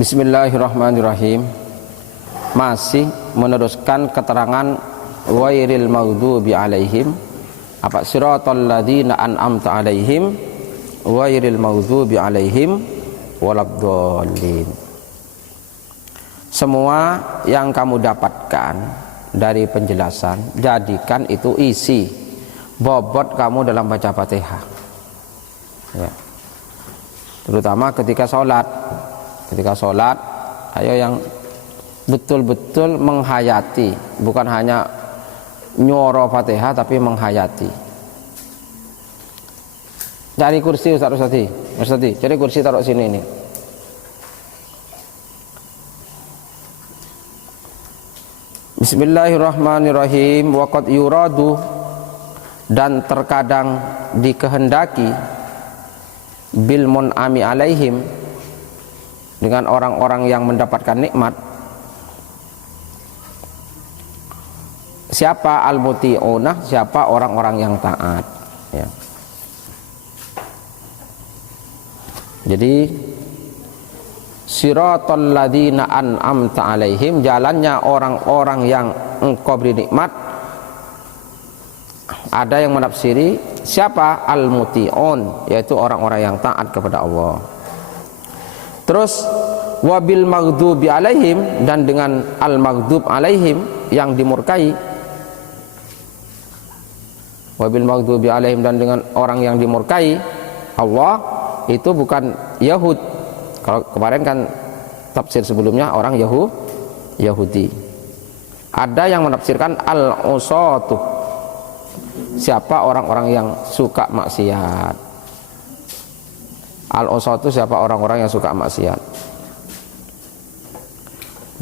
Bismillahirrahmanirrahim. Masih meneruskan keterangan ghairil maghdubi alaihim, apa siratal ladzina an'amta alaihim ghairil maghdubi alaihim waladdallin. Semua yang kamu dapatkan dari penjelasan, jadikan itu isi bobot kamu dalam baca Fatihah, ya. Terutama ketika sholat. Ketika sholat, ayo yang betul-betul menghayati, bukan hanya nyoro Fatihah tapi menghayati. Cari kursi Ustaz Ustadi, cari kursi taruh sini ini. Bismillahirrahmanirrahim. Waqad yuradu, dan terkadang dikehendaki, bil mun'ami alaihim, dengan orang-orang yang mendapatkan nikmat. Siapa al-muti'unah? Siapa orang-orang yang taat, ya. Jadi siratal ladzina an'amta alaihim, jalannya orang-orang yang engkau beri nikmat. Ada yang menafsiri siapa al-muti'un, yaitu orang-orang yang taat kepada Allah. Terus wabil maghdubi alaihim, dan dengan al maghdub alaihim, yang dimurkai. Wabil maghdubi alaihim, dan dengan orang yang dimurkai Allah, itu bukan Yahud. Kalau kemarin kan tafsir sebelumnya orang Yahudi. Ada yang menafsirkan al-usatu, siapa orang-orang yang suka maksiat. Al-usatu siapa orang-orang yang suka maksiat.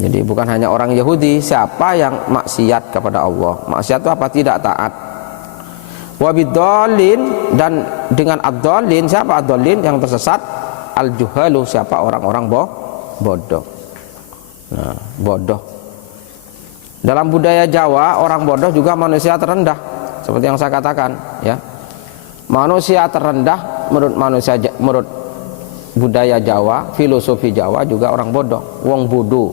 Jadi bukan hanya orang Yahudi, siapa yang maksiat kepada Allah. Maksiat itu apa? Tidak taat. Wabiddallin, dan dengan ad-dallin, siapa ad-dallin? Yang tersesat. Al-juhalu, siapa orang-orang bodoh. Nah, bodoh. Dalam budaya Jawa, orang bodoh juga manusia terendah. Seperti yang saya katakan, ya. Manusia terendah menurut budaya Jawa, filosofi Jawa juga orang bodoh, wong bodoh.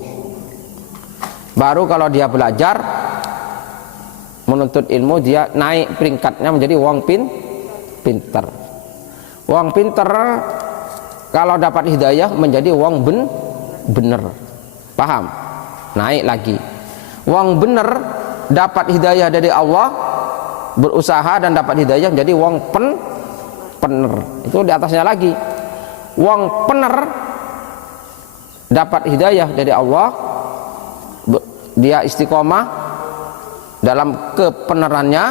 Baru kalau dia belajar menuntut ilmu, dia naik peringkatnya menjadi wong pinter. Wong pinter kalau dapat hidayah menjadi wong bener. Paham? Naik lagi. Wong bener dapat hidayah dari Allah, berusaha dan dapat hidayah menjadi wong pener. Itu di atasnya lagi. Wong pener dapat hidayah dari Allah, dia istiqomah dalam kepenerannya,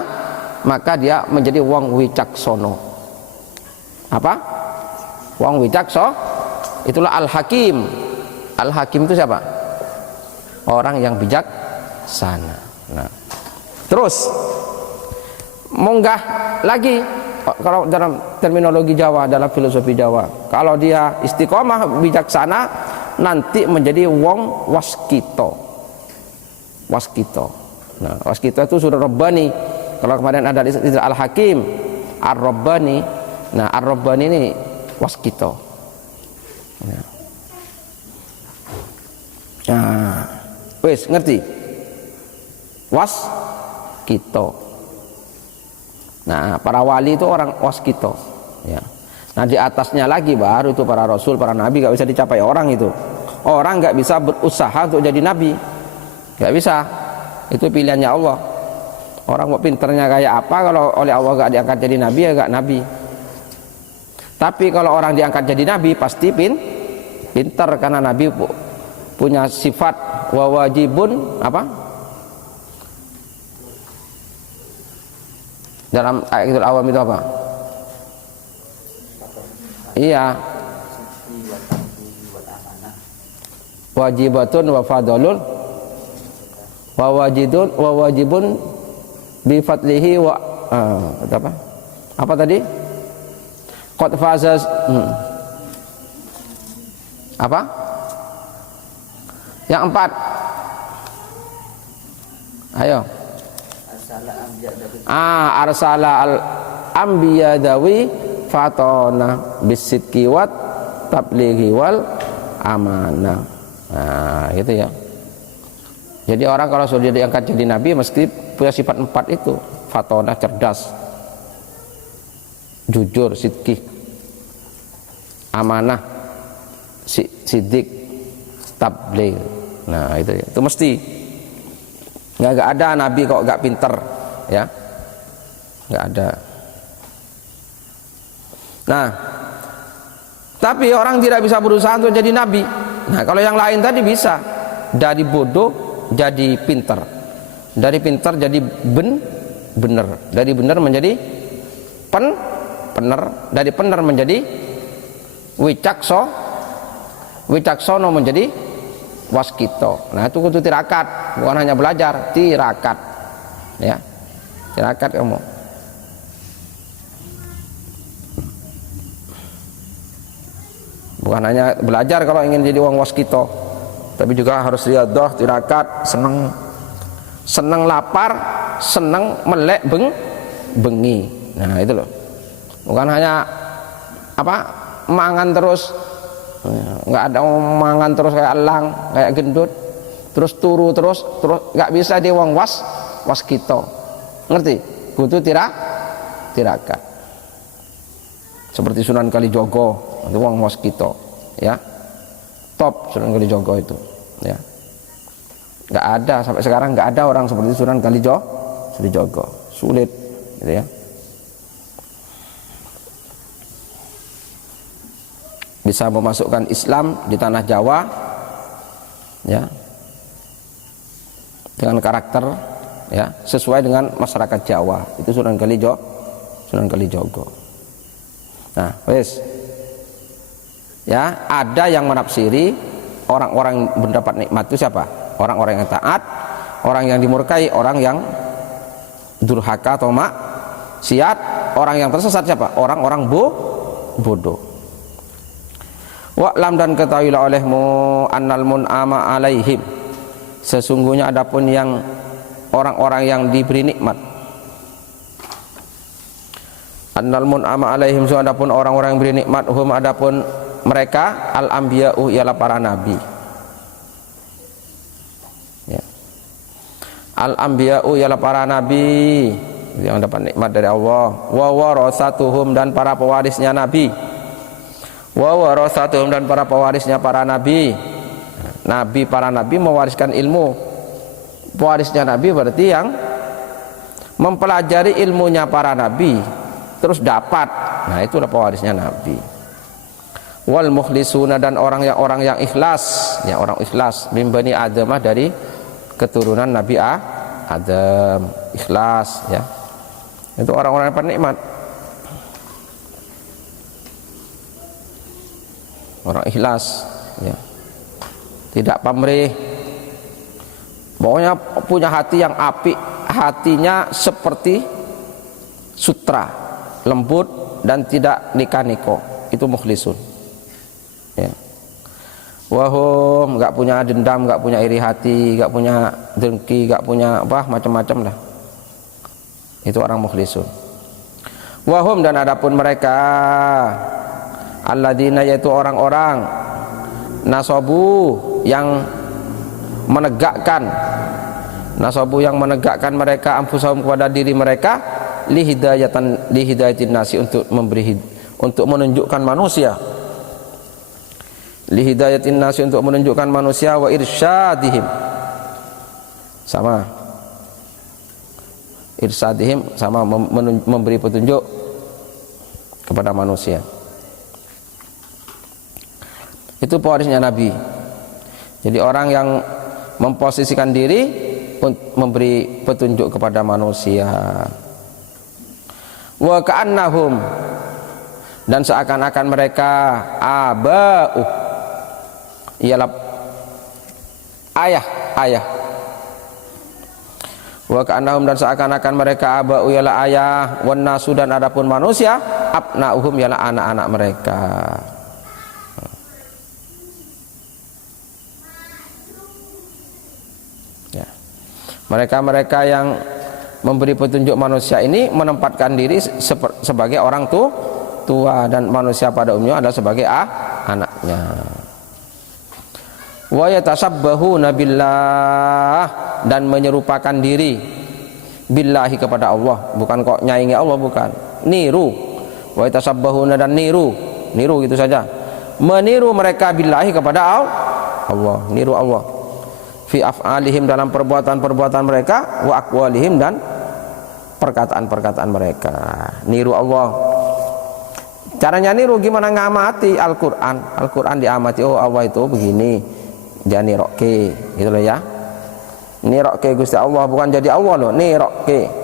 maka dia menjadi wong wicaksono. Apa? Wong wicaksono, itulah al-hakim. Al-hakim itu siapa? Orang yang bijaksana. Nah, terus munggah lagi. Kalau dalam terminologi Jawa, dalam filosofi Jawa, kalau dia istiqomah bijaksana, nanti menjadi wong waskito. Nah, waskito itu sudah Rabbani. Kalau kemarin ada istilah al-hakim, ar-Rabbani. Nah, ar-Rabbani ini waskito. Nah, wis ngerti? Waskito. Nah, para wali itu orang waskito, ya. Nah, di atasnya lagi baru itu para rasul, para nabi. Gak bisa dicapai orang itu. Orang gak bisa berusaha untuk jadi nabi, gak bisa. Itu pilihannya Allah. Orang mau pinternya kayak apa, kalau oleh Allah gak diangkat jadi nabi, ya gak nabi. Tapi kalau orang diangkat jadi nabi, pasti pinter, karena nabi punya sifat wawajibun apa? Dalam ayatul awam itu apa? Iya. Wajibatun wa fadlun wa wajibun bi fadlihi wa apa? Apa tadi? Qad fazas apa? Yang 4. Ayo. Arsala al anbiya dawi fatona bisidqi wat tablighi wal amanah. Nah, gitu ya. Jadi orang kalau sudah diangkat jadi nabi mesti punya sifat 4 itu. Fatona, cerdas, jujur, sidqi, amanah, sidik, tabligh. Nah, itu ya. Itu mesti. Nggak ada nabi kok nggak pinter, ya. Nggak ada. Nah, tapi orang tidak bisa berusaha untuk jadi nabi. Nah, kalau yang lain tadi bisa. Dari bodoh jadi pinter. Dari pinter jadi bener. Dari bener menjadi pener. Dari pener menjadi wicaksono menjadi waskito. Nah, itu kudu tirakat, bukan hanya belajar, tirakat. Ya. Tirakat kamu. Bukan hanya belajar kalau ingin jadi wong waskito, tapi juga harus riadah, tirakat, seneng lapar, seneng melek bengi. Nah, itu loh. Bukan hanya mangan terus, nggak ada mangan terus kayak elang, kayak gendut, terus turu terus nggak bisa dia wong waskito. Ngerti? Kudu tirakat. Seperti Sunan Kalijogo, itu wong waskito, ya. Top Sunan Kalijogo itu, ya. Nggak ada sampai sekarang, nggak ada orang seperti Sunan Kalijogo. Sulit, gitu ya. Bisa memasukkan Islam di tanah Jawa, ya, dengan karakter, ya, sesuai dengan masyarakat Jawa. Itu Sunan Kalijogo. Nah, wes, ya, ada yang menafsiri orang-orang mendapat nikmat itu siapa? Orang-orang yang taat, orang yang dimurkai, orang yang durhaka atau maksiat, orang yang tersesat siapa? Orang-orang bodoh. Wa'lam, dan ketahuilah olehmu annal mun'ama alaihim, sesungguhnya adapun yang orang-orang yang diberi nikmat, annal mun'ama alaihim, so adapun orang-orang yang beri nikmat, hum adapun mereka al anbiya'u ialah para nabi, ya. Al anbiya'u ialah para nabi yang dapat nikmat dari Allah. Wa warasatuhum, dan para pewarisnya nabi. Wa warasatuhum, dan para pewarisnya para nabi. Nabi, para nabi mewariskan ilmu. Pewarisnya nabi berarti yang mempelajari ilmunya para nabi terus dapat. Nah, itulah pewarisnya nabi. Wal mukhlisuna, dan orang yang ikhlas, ya, orang ikhlas, min bani Adamah, dari keturunan Nabi Adam, ikhlas, ya. Itu orang-orang yang penikmat. Orang ikhlas, ya. Tidak pamrih. Pokoknya punya hati yang apik, hatinya seperti sutra, lembut dan tidak niko-niko. Itu mukhlisun. Ya. Wahum, nggak punya dendam, nggak punya iri hati, nggak punya dengki, nggak punya macam-macam lah. Itu orang mukhlisun. Wahum, dan adapun mereka alladzina, yaitu orang-orang nasabu yang menegakkan mereka anfusahum, kepada diri mereka, lihidayatin nasi, untuk menunjukkan manusia, lihidayatin nasi, untuk menunjukkan manusia, wa irsyadihim, sama irsyadihim, sama memberi petunjuk kepada manusia. Itu pewarisnya nabi. Jadi orang yang memposisikan diri untuk memberi petunjuk kepada manusia. Wa ka'annahum, dan seakan-akan mereka aba'u, ialah ayah. Wa ka'annahum, dan seakan-akan mereka aba'u ialah ayah, wan nasu, dan adapun manusia abna'uhum ialah anak-anak mereka. Ya. Mereka yang memberi petunjuk manusia ini menempatkan diri sebagai orang tua, dan manusia pada umumnya adalah sebagai anaknya. Wa yatasabbahuna billah, dan menyerupakan diri billahi kepada Allah, bukan kok nyaingi Allah, bukan, niru. Wa yatasabbahuna, dan niru gitu saja, meniru mereka billahi kepada Allah, niru Allah fi af'alihim, dalam perbuatan-perbuatan mereka, wa aqwalihim, dan perkataan-perkataan mereka, niru Allah. Caranya niru gimana? Ngamati Al-Quran diamati, oh Allah itu begini, jangan niroke gitu loh ya, niroke Gusti Allah, bukan jadi Allah loh, niroke.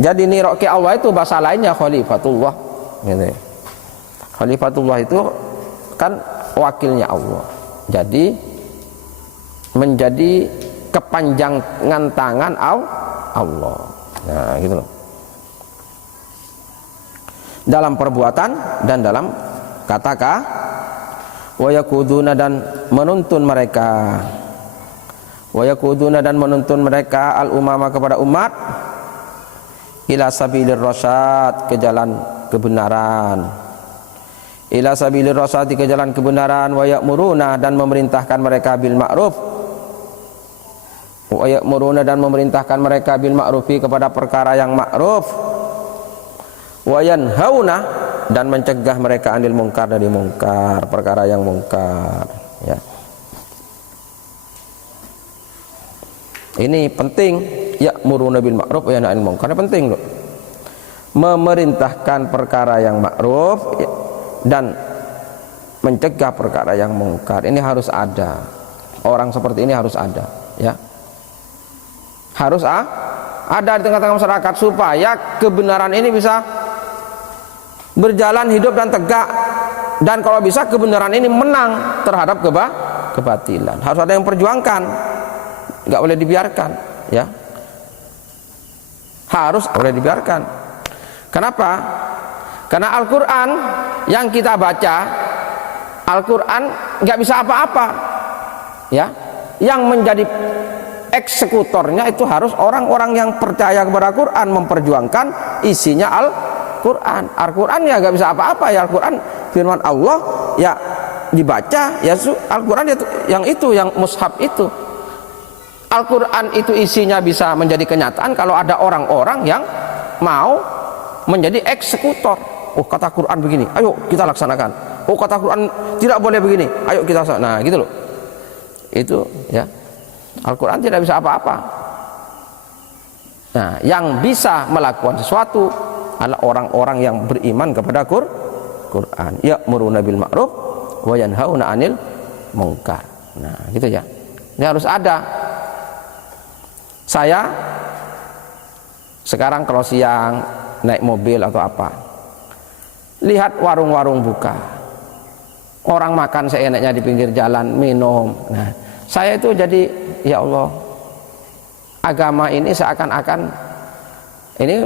Jadi niroke Allah itu bahasa lainnya khalifatullah gitu ya. Khalifatullah itu kan wakilnya Allah, jadi menjadi kepanjangan tangan Allah. Nah gitu loh, dalam perbuatan dan dalam kata-kata. Wa yakuduna, dan menuntun mereka, wa yakuduna, dan menuntun mereka al-umama kepada umat, ila sabilir rasyad, ke jalan kebenaran, ila sabilir rasyad, ke jalan kebenaran. Wa ya'muruna, dan memerintahkan mereka bil ma'ruf, wa ya'muruna, dan memerintahkan mereka bil ma'rufi, kepada perkara yang ma'ruf. Wa yanhauna, dan mencegah mereka anil mungkar, dari mungkar, perkara yang mungkar ya. Ini penting, ya'muruna bil ma'ruf wa yanhauna 'anil munkar, penting loh. Memerintahkan perkara yang ma'ruf dan mencegah perkara yang mungkar. Ini harus ada. Orang seperti ini harus ada ya. Harus ada di tengah-tengah masyarakat, supaya kebenaran ini bisa berjalan hidup dan tegak, dan kalau bisa kebenaran ini menang terhadap kebatilan. Harus ada yang perjuangkan, nggak boleh dibiarkan ya, harus boleh dibiarkan. Kenapa? Karena Al-Quran yang kita baca, Al-Quran nggak bisa apa-apa ya, yang menjadi eksekutornya itu harus orang-orang yang percaya kepada Al-Quran, memperjuangkan isinya Al-Quran ya nggak bisa apa-apa ya. Al-Quran firman Allah ya, dibaca ya, Al-Quran yang mushaf itu. Al-Quran itu isinya bisa menjadi kenyataan kalau ada orang-orang yang mau menjadi eksekutor. Oh kata Quran begini, ayo kita laksanakan. Oh kata Quran tidak boleh begini, ayo kita laksanakan. Nah gitu loh, itu ya, Al-Quran tidak bisa apa-apa. Nah yang bisa melakukan sesuatu adalah orang-orang yang beriman kepada Quran. Ya'muruna bil ma'ruf wa yanhauna 'anil munkar. Nah, gitu ya. Ini harus ada. Saya sekarang kalau siang naik mobil atau apa, lihat warung-warung buka, orang makan seenaknya di pinggir jalan, minum. Nah, saya itu jadi, ya Allah, agama ini seakan-akan ini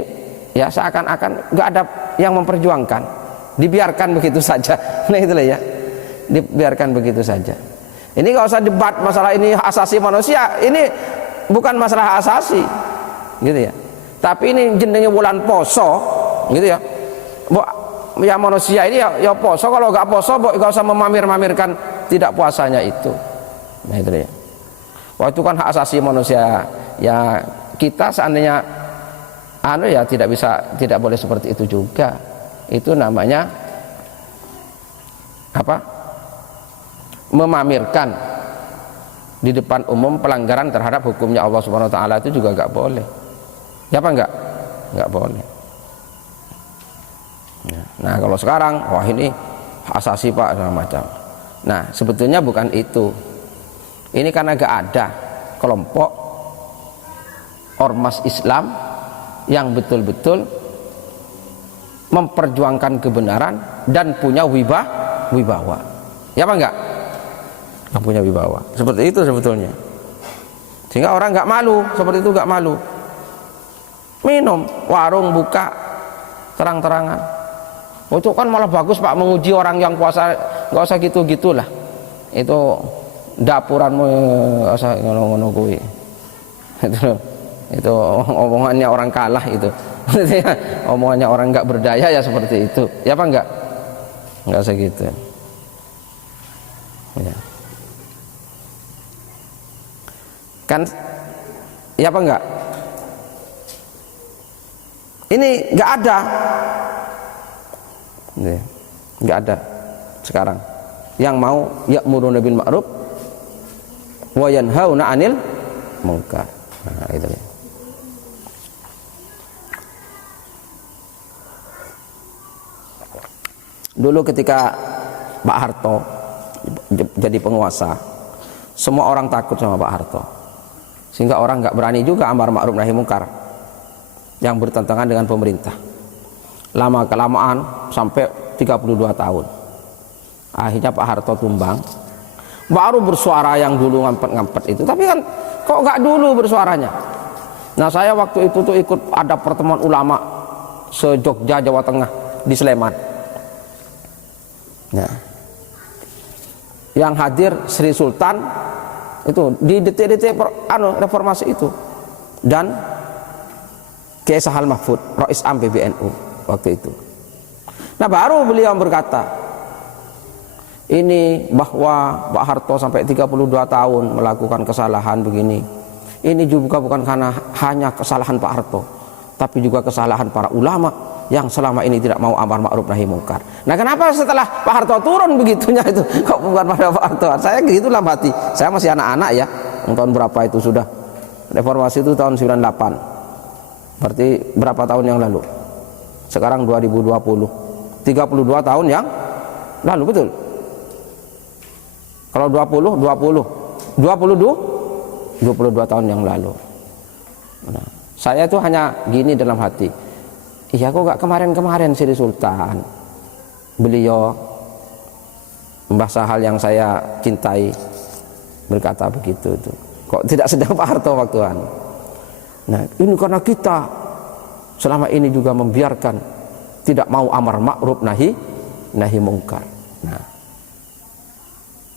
ya, seakan-akan nggak ada yang memperjuangkan, dibiarkan begitu saja. Nah itulah ya, dibiarkan begitu saja. Ini nggak usah debat masalah ini hak asasi manusia, ini bukan masalah hak asasi gitu ya, tapi ini jenenge bulan poso gitu ya. Ya manusia ini ya poso, kalau nggak poso nggak usah memamir-mamirkan tidak puasanya itu. Nah itu ya, wah itu kan hak asasi manusia ya. Kita seandainya ya tidak boleh seperti itu juga. Itu namanya apa? Memamerkan di depan umum pelanggaran terhadap hukumnya Allah Subhanahu wa taala, itu juga enggak boleh. Ya apa enggak? Enggak boleh. Nah, kalau sekarang wah ini asasi Pak segala macam. Nah, sebetulnya bukan itu. Ini karena enggak ada kelompok ormas Islam yang betul-betul memperjuangkan kebenaran dan punya wibawa. Ya apa enggak? Yang punya wibawa. Seperti itu sebetulnya. Sehingga orang enggak malu, seperti itu enggak malu. Minum, warung buka terang-terangan. Oh, itu kan malah bagus Pak, menguji orang yang puasa. Enggak usah gitu-gitulah. Itu dapuranmu, enggak usah ngono-ngono kuwi. Itu Itu omongannya orang kalah itu. Omongannya orang nggak berdaya ya seperti itu. Ya apa enggak? Enggak segitu. Ya. Kan ya apa enggak? Ini enggak ada. Enggak ada sekarang yang mau ya'muruna bil ma'ruf wa yanhauna 'anil munkar. Nah, itu ya. Dulu ketika Pak Harto jadi penguasa, semua orang takut sama Pak Harto, sehingga orang nggak berani juga amar ma'ruf nahi mungkar yang bertentangan dengan pemerintah. Lama kelamaan sampai 32 tahun, akhirnya Pak Harto tumbang, baru bersuara yang dulu ngampet-ngampet itu. Tapi kan kok nggak dulu bersuaranya. Nah, saya waktu itu tuh ikut ada pertemuan ulama se-Jogja, Jawa Tengah, di Sleman. Nah, yang hadir Sri Sultan itu di detik-detik reformasi itu, dan Kiai Sahal Mahfud, Rais Am PBNU waktu itu. Nah, baru beliau berkata ini bahwa Pak Harto sampai 32 tahun melakukan kesalahan begini. Ini juga bukan karena hanya kesalahan Pak Harto, tapi juga kesalahan para ulama yang selama ini tidak mau amar ma'ruf nahi mungkar. Nah, kenapa setelah Pak Harto turun begitunya itu kok bukan pada Pak Harto? Saya gitu dalam hati. Saya masih anak-anak ya. Tahun berapa itu sudah? Reformasi itu tahun 98. Berarti berapa tahun yang lalu? Sekarang 2020. 32 tahun yang lalu, betul? Kalau 22 tahun yang lalu. Nah, saya itu hanya gini dalam hati. Iya, kok gak kemarin-kemarin Sri Sultan beliau membahas hal yang saya cintai berkata begitu itu. Kok tidak sedang Pak Harto waktuan. Nah, ini karena kita selama ini juga membiarkan, tidak mau amar ma'ruf nahi mungkar. Nah,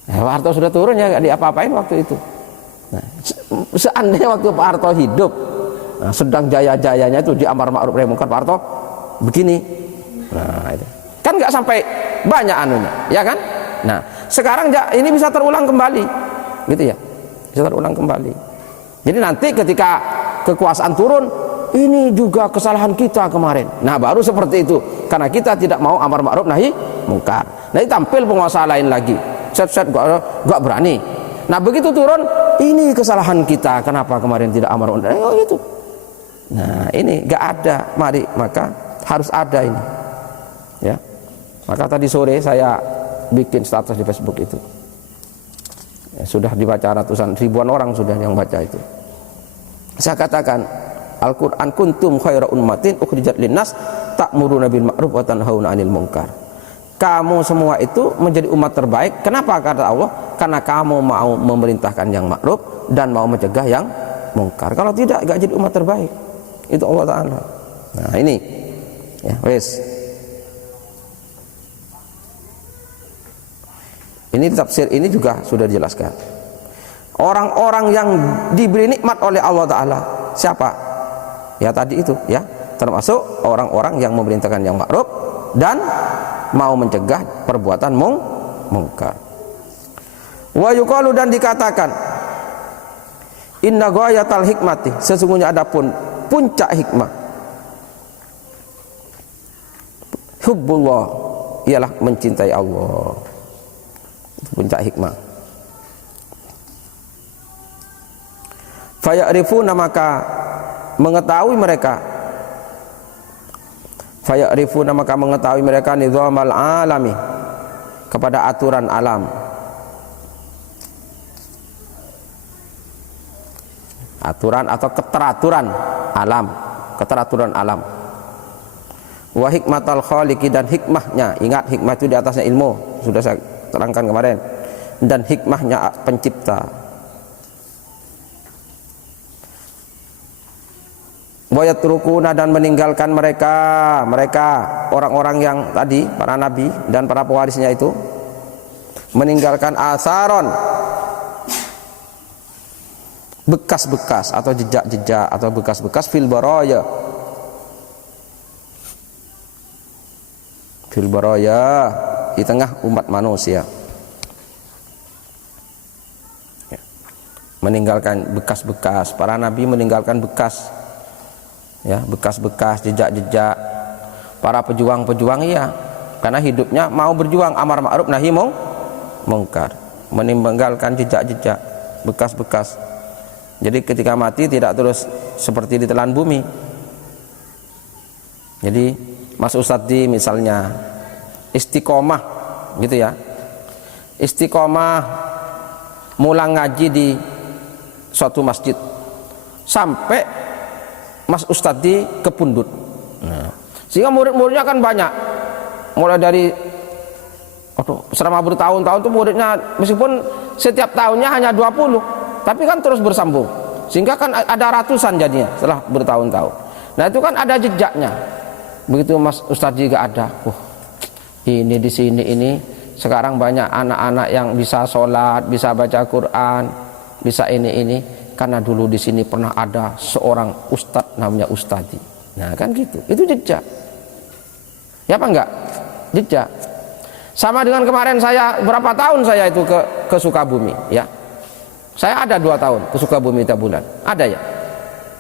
Pak Harto sudah turun ya, gak diapa-apain waktu itu. Nah, seandainya waktu Pak Harto hidup, nah, sedang jaya-jayanya itu di amar ma'ruf nahi mungkar, Pak Harto begini. Nah, itu kan nggak sampai banyak anunya, ya kan? Nah, sekarang ini bisa terulang kembali, gitu ya, bisa terulang kembali. Jadi nanti ketika kekuasaan turun, ini juga kesalahan kita kemarin. Nah, baru seperti itu, karena kita tidak mau amar ma'ruf nahi mungkar. Nah, tampil penguasa lain lagi, set gak berani. Nah, begitu turun, ini kesalahan kita, kenapa kemarin tidak amar ma'ruf nahi itu. Nah, ini gak ada, mari maka harus ada ini, ya. Maka tadi sore saya bikin status di Facebook itu, ya, sudah dibaca ratusan ribuan orang sudah yang baca itu. Saya katakan Al-Quran, kuntum khaira ummatin ukhrijat linnas ta'muruna bil ma'ruf wa tanhauna 'anil munkar. Kamu semua itu menjadi umat terbaik. Kenapa? Kata Allah, karena kamu mau memerintahkan yang ma'ruf dan mau mencegah yang mungkar. Kalau tidak, gak jadi umat terbaik. Itu Allah Ta'ala. Nah, ini ya, wes. Ini tafsir ini juga sudah dijelaskan. Orang-orang yang diberi nikmat oleh Allah Ta'ala siapa? Ya tadi itu ya, termasuk orang-orang yang memerintahkan yang ma'ruf dan mau mencegah perbuatan mungkar. Wa yuqalu, dan dikatakan, inna ghayatal hikmati, sesungguhnya adapun puncak hikmah, hubbullah, ialah mencintai Allah. Itu puncak hikmah. Faya'rifuna, maka mengetahui mereka, faya'rifuna, maka mengetahui mereka nizamal alami, kepada aturan alam. Aturan atau keteraturan alam, keteraturan alam. Wa hikmatal khaliqi, dan hikmahnya, ingat hikmah itu di atasnya ilmu, sudah saya terangkan kemarin, dan hikmahnya pencipta. Wa yatrukuna, dan meninggalkan mereka orang-orang yang tadi, para nabi dan para pewarisnya itu, meninggalkan asaron, bekas-bekas atau jejak-jejak atau bekas-bekas fil baraya, di tengah umat manusia. Meninggalkan bekas-bekas, para nabi meninggalkan bekas, ya, bekas-bekas, jejak-jejak. Para pejuang-pejuang, iya, karena hidupnya mau berjuang amar ma'ruf nahi mungkar, meninggalkan jejak-jejak, bekas-bekas. Jadi ketika mati tidak terus seperti ditelan bumi. Jadi Mas Ustadz misalnya istiqomah gitu ya, istiqomah mulang ngaji di suatu masjid sampai Mas Ustadz kepundut. Nah, sehingga murid-muridnya kan banyak, mulai dari selama bertahun-tahun tuh muridnya, meskipun setiap tahunnya hanya 20, tapi kan terus bersambung, sehingga kan ada ratusan jadinya setelah bertahun-tahun. Nah itu kan ada jejaknya. Begitu Mas Ustadz juga ada, ini di sini ini sekarang banyak anak-anak yang bisa sholat, bisa baca Quran, bisa ini, karena dulu di sini pernah ada seorang ustadz namanya Ustadi. Nah kan gitu, itu jejak. Ya apa enggak? Jejak. Sama dengan kemarin saya, berapa tahun saya itu ke Sukabumi, ya. Saya ada 2 tahun ke Sukabumi tiap bulan. Ada ya?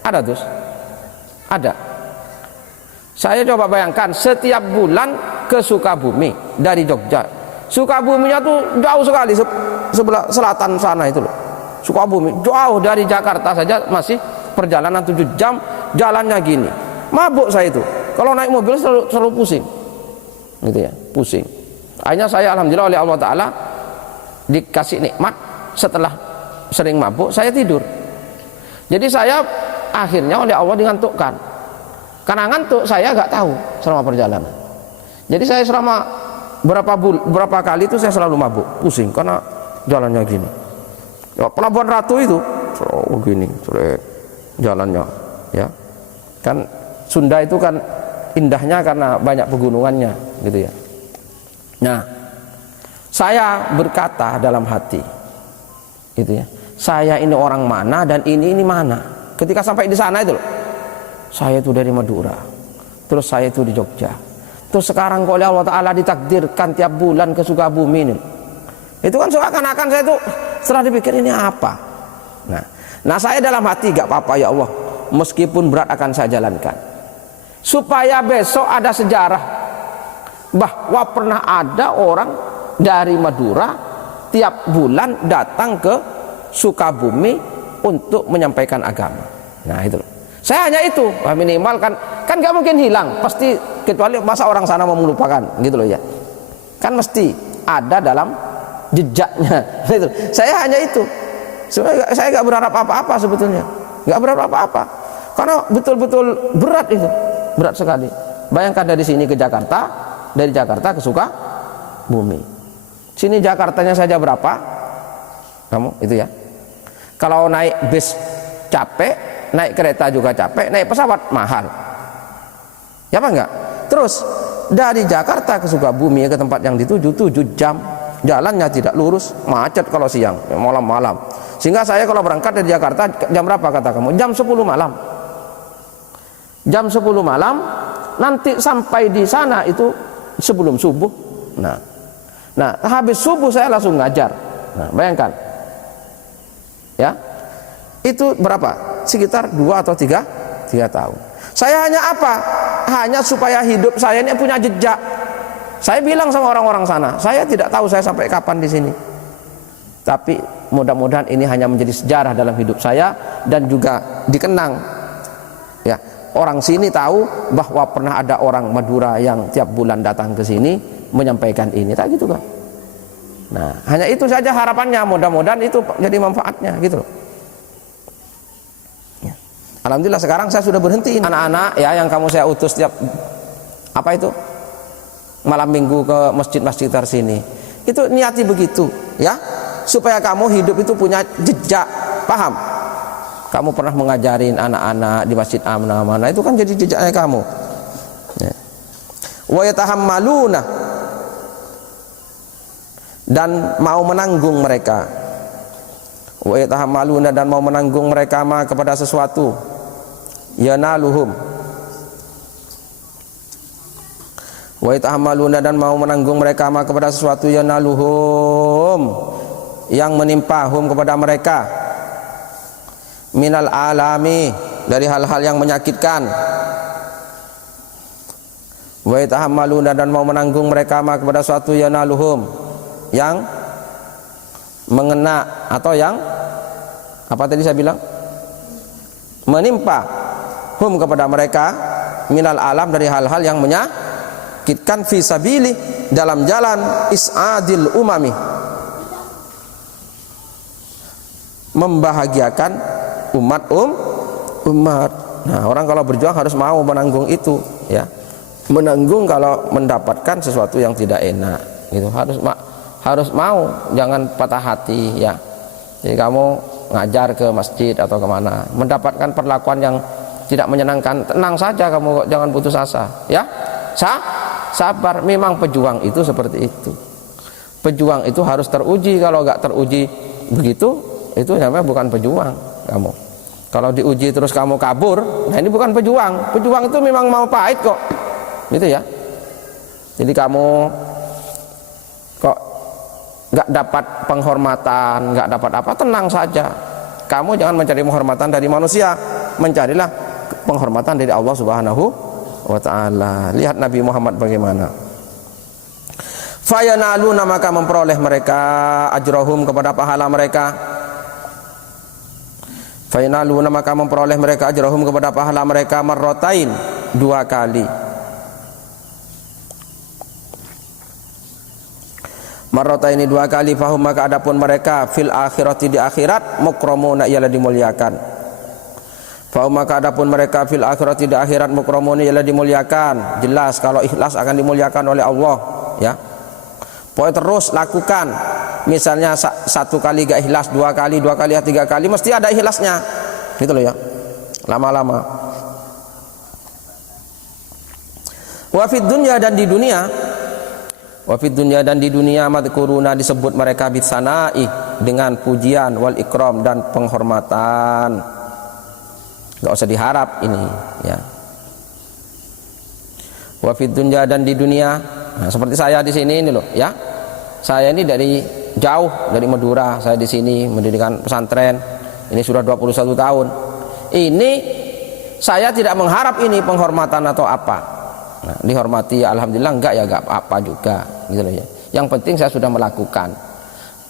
Ada terus? Ada. Saya coba bayangkan setiap bulan ke Sukabumi dari Jogja. Sukabuminya tuh jauh sekali, sebelah selatan sana itu loh. Sukabumi jauh dari Jakarta saja masih perjalanan 7 jam, jalannya gini. Mabuk saya itu. Kalau naik mobil selalu pusing. Gitu ya, pusing. Akhirnya saya alhamdulillah oleh Allah Ta'ala dikasih nikmat, setelah sering mabuk saya tidur. Jadi saya akhirnya oleh Allah dingantukkan. Karena ngantuk saya nggak tahu selama perjalanan. Jadi saya selama berapa kali itu saya selalu mabuk, pusing karena jalannya gini. Ya, Pelabuhan Ratu itu gini, jalannya, ya. Kan Sunda itu kan indahnya karena banyak pegunungannya, gitu ya. Nah, saya berkata dalam hati, gitu ya. Saya ini orang mana dan ini mana. Ketika sampai di sana itu loh, saya itu dari Madura, terus saya itu di Jogja, terus sekarang oleh Allah Ta'ala ditakdirkan tiap bulan ke Sukabumi ini. Itu kan seakan-akan saya itu setelah dipikir ini apa. Nah saya dalam hati gak apa-apa ya Allah, meskipun berat akan saya jalankan, supaya besok ada sejarah bahwa pernah ada orang dari Madura tiap bulan datang ke Sukabumi untuk menyampaikan agama. Nah itu loh. Saya hanya itu, minimal kan gak mungkin hilang, pasti, kecuali masa orang sana mau melupakan, gitu loh ya. Kan mesti ada dalam jejaknya. Gitu. Saya hanya itu. Saya gak berharap apa-apa sebetulnya, gak berharap apa-apa, karena betul-betul berat itu, berat sekali. Bayangkan dari sini ke Jakarta, dari Jakarta ke Sukabumi. Sini Jakartanya saja berapa? Kamu itu ya. Kalau naik bis capek, naik kereta juga capek, naik pesawat mahal. Ya apa enggak? Terus dari Jakarta ke Sukabumi ke tempat yang dituju 7 jam, jalannya tidak lurus, macet kalau siang, malam-malam. Sehingga saya kalau berangkat dari Jakarta jam berapa kata kamu? Jam 10 malam. Jam 10 malam, nanti sampai di sana itu sebelum subuh. Nah, habis subuh saya langsung ngajar. Nah, bayangkan. Ya. Itu berapa? Sekitar 2 atau 3 tahun. Saya hanya apa? Hanya supaya hidup saya ini punya jejak. Saya bilang sama orang-orang sana, saya tidak tahu saya sampai kapan di sini. Tapi mudah-mudahan ini hanya menjadi sejarah dalam hidup saya dan juga dikenang. Ya, orang sini tahu bahwa pernah ada orang Madura yang tiap bulan datang ke sini menyampaikan ini, tak gitu kan? Nah, hanya itu saja harapannya, mudah-mudahan itu jadi manfaatnya, gitu loh. Ya. Alhamdulillah sekarang saya sudah berhenti. Anak-anak ya yang kamu saya utus tiap malam minggu ke masjid-masjid tersini, itu niati begitu, ya, supaya kamu hidup itu punya jejak, paham? Kamu pernah mengajarin anak-anak di masjid mana-mana, itu kan jadi jejaknya kamu. Ya. Wa yatahammaluna, dan mau menanggung mereka. wa yatahammaluna dan mau menanggung mereka ma kepada sesuatu yanaluhum, wa yatahammaluna dan mau menanggung mereka ma kepada sesuatu yanaluhum yang menimpa hum kepada mereka minal alami dari hal-hal yang menyakitkan, wa yatahammaluna dan mau menanggung mereka ma kepada suatu yanaluhum yang mengena atau yang apa tadi saya bilang, menimpa hum kepada mereka minal alam dari hal-hal yang menyakitkan fi sabili dalam jalan is'adil umami, membahagiakan umat. Nah, orang kalau berjuang harus mau menanggung itu, ya. Menanggung kalau mendapatkan sesuatu yang tidak enak, gitu. Harus mau, jangan patah hati, ya. Jadi kamu ngajar ke masjid atau kemana, mendapatkan perlakuan yang tidak menyenangkan, tenang saja kamu, jangan putus asa, ya. Sabar. Memang pejuang itu seperti itu. Pejuang itu harus teruji. Kalau nggak teruji begitu, itu namanya bukan pejuang kamu. Kalau diuji terus kamu kabur, nah ini bukan pejuang. Pejuang itu memang mau pahit kok, gitu ya. Jadi kamu kok nggak dapat penghormatan, nggak dapat apa, tenang saja. Kamu jangan mencari penghormatan dari manusia, mencarilah penghormatan dari Allah Subhanahu wa ta'ala. Lihat Nabi Muhammad bagaimana. Fayanaluna maka memperoleh mereka ajrahum kepada pahala mereka. Fayanaluna maka memperoleh mereka ajrahum kepada pahala mereka marrotain, 2 kali. Marrotaini 2 kali, fahum maka adapun mereka fil akhirati di akhirat mukramuna ialah dimuliakan. Fahum maka adapun mereka fil akhirati di akhirat mukramuna ialah dimuliakan. Jelas kalau ikhlas akan dimuliakan oleh Allah, ya. Pokoknya terus lakukan. Misalnya 1 kali gak ikhlas, 2 kali, 2 kali, 3 kali, mesti ada ikhlasnya, gitu loh, ya. Lama-lama. Wa fid dunya dan di dunia, wa fid dunya dan di dunia madkuruna disebut mereka bisanai dengan pujian wal ikram dan penghormatan. Enggak usah diharap ini, ya. Wa fid dunya dan di dunia. Nah, seperti saya di sini ini loh, ya. Saya ini dari jauh dari Madura, saya di sini mendirikan pesantren. Ini sudah 21 tahun. Ini saya tidak mengharap ini penghormatan atau apa. Nah, dihormati ya alhamdulillah, enggak ya enggak apa-apa juga, gitu loh, ya. Yang penting saya sudah melakukan.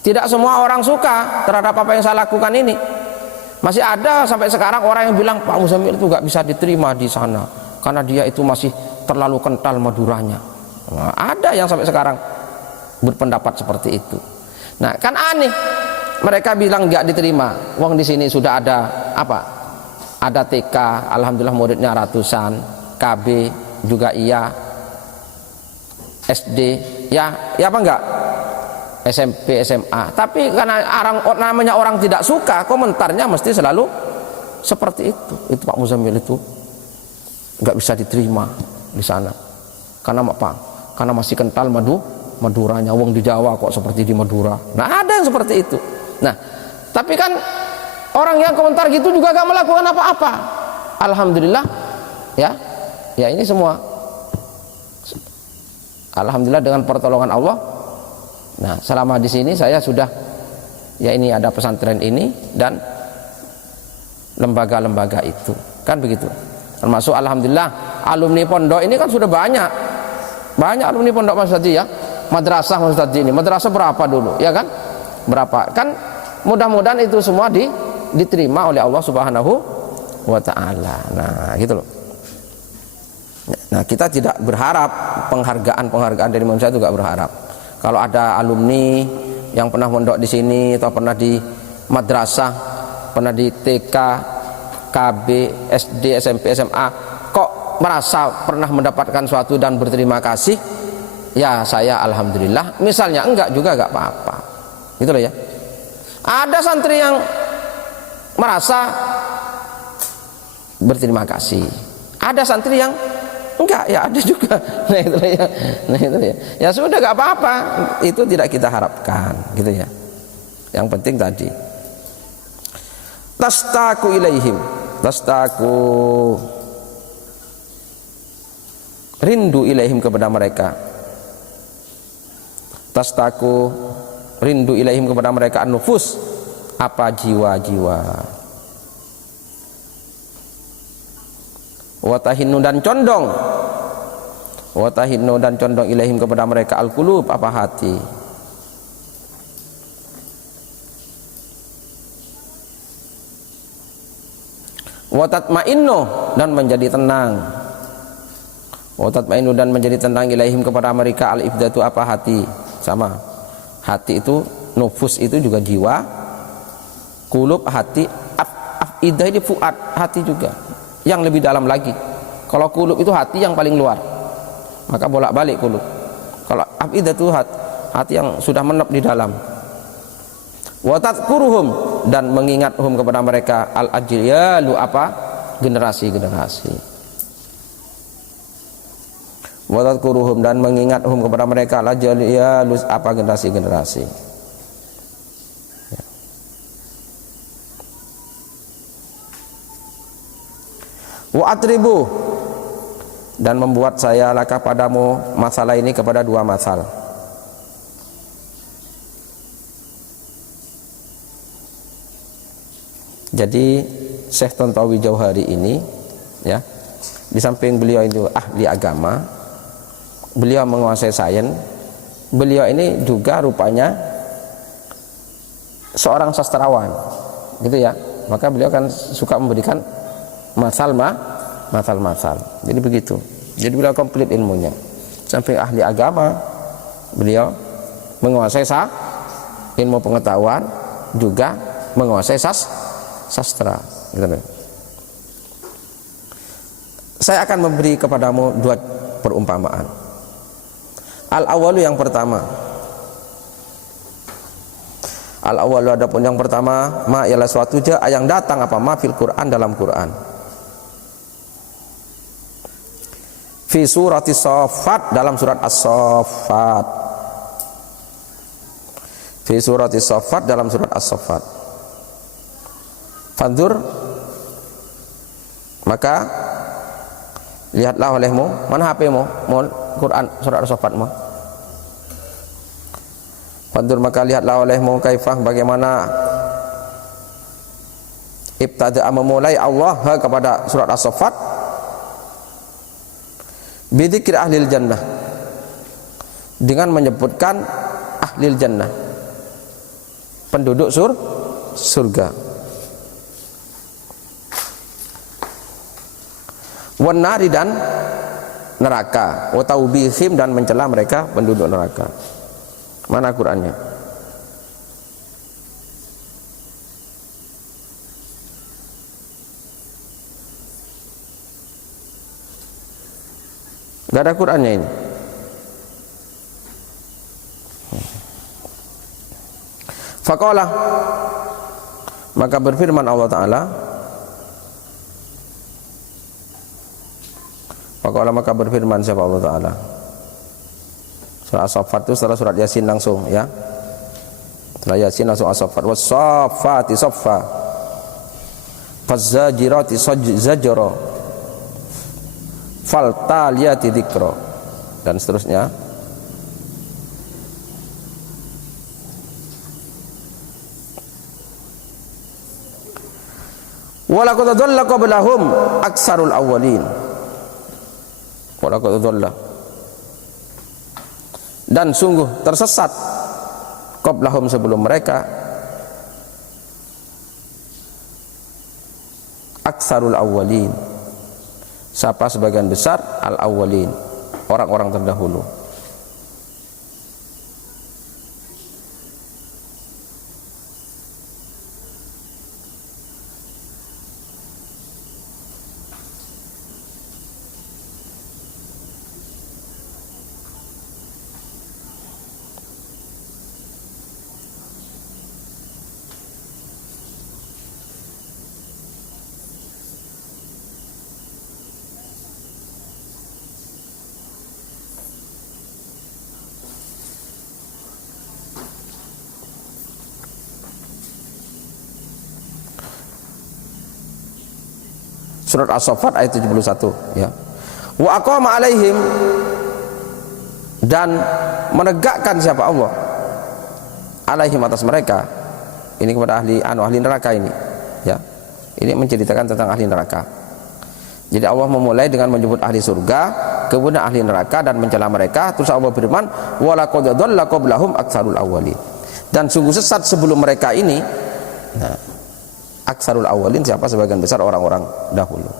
Tidak semua orang suka terhadap apa yang saya lakukan ini. Masih ada sampai sekarang orang yang bilang Pak Muzamil itu enggak bisa diterima di sana karena dia itu masih terlalu kental Maduranya. Nah, ada yang sampai sekarang berpendapat seperti itu. Nah, kan aneh. Mereka bilang enggak diterima. Wong di sini sudah ada apa? Ada TK, alhamdulillah muridnya ratusan, KB juga iya, SD ya apa enggak, SMP, SMA. Tapi karena namanya orang tidak suka, komentarnya mesti selalu seperti itu. Itu Pak Muzamil itu enggak bisa diterima di sana. Karena apa? Karena masih kental Maduranya. Wong di Jawa kok seperti di Madura. Nah, ada yang seperti itu. Nah, tapi kan orang yang komentar gitu juga gak melakukan apa-apa. Alhamdulillah, ya. Ya ini semua alhamdulillah dengan pertolongan Allah. Nah, selama di sini saya sudah, ya ini ada pesantren ini dan lembaga-lembaga itu, kan begitu. Termasuk alhamdulillah alumni pondok ini kan sudah banyak alumni pondok Mas Tadi, ya. Madrasah Mas Tadi ini, madrasah berapa dulu, ya kan? Berapa? Kan mudah-mudahan itu semua diterima oleh Allah Subhanahu wa ta'ala. Nah, gitu loh. Nah, kita tidak berharap penghargaan dari manusia itu gak berharap. Kalau ada alumni yang pernah mondok di sini atau pernah di madrasah, pernah di TK, KB, SD, SMP, SMA, kok merasa pernah mendapatkan suatu dan berterima kasih, ya saya alhamdulillah. Misalnya enggak juga gak apa-apa, gitu loh, ya. Ada santri yang merasa berterima kasih, ada santri yang enggak, ya ada juga. Nah itu ya. Nah itu ya. Ya sudah enggak apa-apa. Itu tidak kita harapkan, gitu ya. Yang penting tadi Tastaku ilaihim, tastaku rindu ilaihim kepada mereka, tastaku rindu ilaihim kepada mereka an-nufus, apa jiwa-jiwa, watahinu dan condong, watahinu dan condong ilaihim kepada mereka al-qulub, apa hati, watatmainnu dan menjadi tenang, watatmainnu dan menjadi tenang ilaihim kepada mereka al-ibdatu, apa hati, sama hati itu, nufus itu juga jiwa, kulub hati, afidah ini fuad, hati juga yang lebih dalam lagi. Kalau kulub itu hati yang paling luar, maka bolak-balik kulub. Kalau afidah itu hati yang sudah menep di dalam. Wa tadhkuruhum dan mengingathum kepada mereka al-ajyalu, apa generasi-generasi. Wa tadhkuruhum dan mengingathum kepada mereka al-ajyalu, apa generasi-generasi. Wa atribu dan membuat saya laka padamu masalah ini kepada dua masalah. Jadi Syekh Tontowi Jauhari ini, ya, di samping beliau itu ahli agama, beliau menguasai sains, beliau ini juga rupanya seorang sastrawan, gitu ya. Maka beliau kan suka memberikan masal. Jadi begitu. Jadi beliau komplit ilmunya. Samping ahli agama, beliau menguasai ilmu pengetahuan, juga menguasai sastra. Saya akan memberi kepadamu dua perumpamaan. Al-awwalu, yang pertama. Al-awwalu, adapun yang pertama, ma ialah suatu yang datang apa ma fil Quran, dalam Quran. Fi surati Shaffat, dalam surat As-Saffat. Fi surati Shaffat, dalam surat As-Saffat. Fandur, maka lihatlah olehmu, mana HP-mu, Quran surat As-Saffat-mu. Fandur, maka lihatlah olehmu kaifah, bagaimana ibtada'a, memulai Allah kepada surat As-Saffat bidzikri ahlil jannah, dengan menyebutkan ahlil jannah, penduduk surga, wan nari, dan neraka, wa taubihim, dan mencela mereka penduduk neraka. Mana Qurannya? Gak ada Qurannya ini. Faqala, maka berfirman Allah Ta'ala, faqala, maka berfirman siapa Allah Ta'ala. Surah As-Saffat itu setelah surat Yasin langsung, ya. Setelah Yasin langsung As-Saffat. Was-saffati saffa, faz-zajirati zajra, faltaliyati dzikra, dan seterusnya. Walaqad dhalla qablahum aksarul awwalin. Walaqad dhalla, dan sungguh tersesat qablahum, sebelum mereka, aksarul awwalin, siapa sebagian besar al-awwalin, orang-orang terdahulu. Surat As-Saffat ayat 71 ya. Wa aqama alaihim, dan menegakkan siapa Allah alaihim atas mereka, ini kepada ahli neraka ini ya. Ini menceritakan tentang ahli neraka. Jadi Allah memulai dengan menyebut ahli surga, kemudian ahli neraka dan mencela mereka. Terus Allah berfirman, wa laqad dhalla qablahum aktsarul awwalin, dan sungguh sesat sebelum mereka ini. Nah, aktsarul awwalin siapa? Sebagian besar orang-orang dahulu.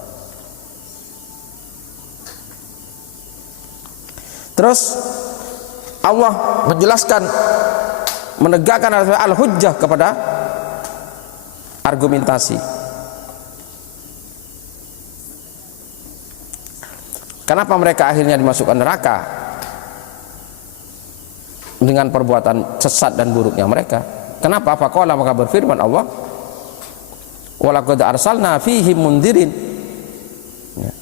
Terus Allah menjelaskan, menegakkan al-hujjah kepada argumentasi. Kenapa mereka akhirnya dimasukkan neraka? Dengan perbuatan sesat dan buruknya mereka. Kenapa? Faqala, maka berfirman Allah, walaqad arsalna fihim mundirin. Ya.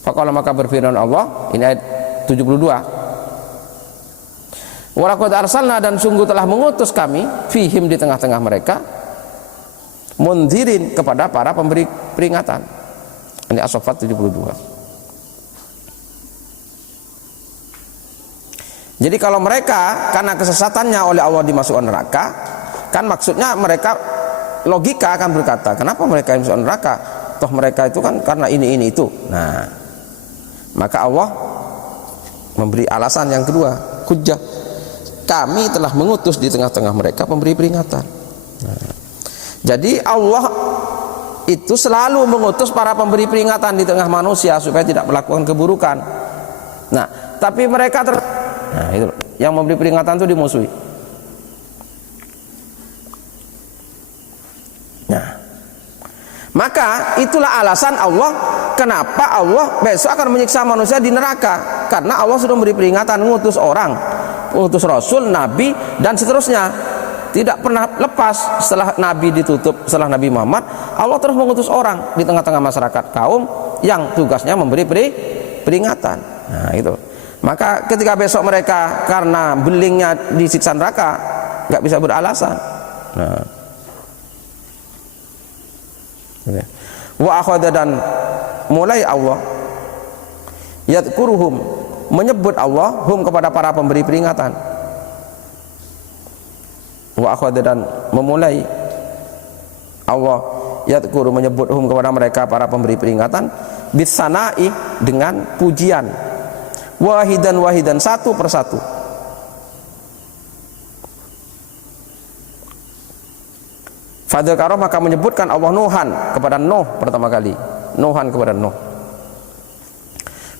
Faqala, maka berfirman Allah, ini ayat 72. Walaqad arsalna, dan sungguh telah mengutus kami, fihim, di tengah-tengah mereka, mundirin, kepada para pemberi peringatan. Ini As-Saffat 72. Jadi kalau mereka karena kesesatannya oleh Allah dimasukkan neraka, kan maksudnya mereka logika akan berkata, kenapa mereka dimasukkan neraka? Toh mereka itu kan karena ini itu. Nah, maka Allah memberi alasan yang kedua, hujjah. Kami telah mengutus di tengah-tengah mereka pemberi peringatan. Nah, jadi Allah itu selalu mengutus para pemberi peringatan di tengah manusia supaya tidak melakukan keburukan. Nah, tapi mereka nah, itu yang memberi peringatan itu dimusuhi. Nah, maka itulah alasan Allah kenapa Allah besok akan menyiksa manusia di neraka, karena Allah sudah memberi peringatan, mengutus orang, mengutus Rasul, Nabi, dan seterusnya. Tidak pernah lepas setelah Nabi ditutup, setelah Nabi Muhammad, Allah terus mengutus orang di tengah-tengah masyarakat kaum yang tugasnya memberi peringatan. Nah, itu. Maka ketika besok mereka karena belingnya disiksa neraka, nggak bisa beralasan. Nah, wa akhadha, dan mulai Allah yadkuruhum, menyebut Allah hum, kepada para pemberi peringatan. Wa akhadha, dan memulai Allah yadkuru, menyebut hum, kepada mereka para pemberi peringatan, bisana'i, dengan pujian, wahidan satu persatu. Fadzakara, maka menyebutkan Allah Nuhan, kepada Nuh pertama kali, Nuhan kepada Nuh,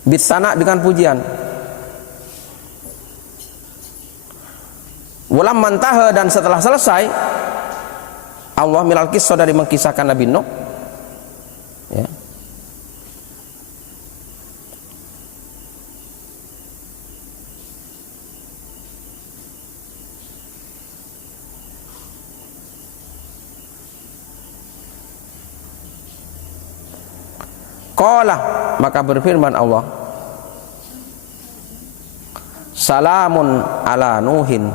bisana, dengan pujian. Walam mantaha, dan setelah selesai Allah milal kisah, dari mengkisahkan Nabi Nuh ya. Qala, maka berfirman Allah, salamun ala Nuhin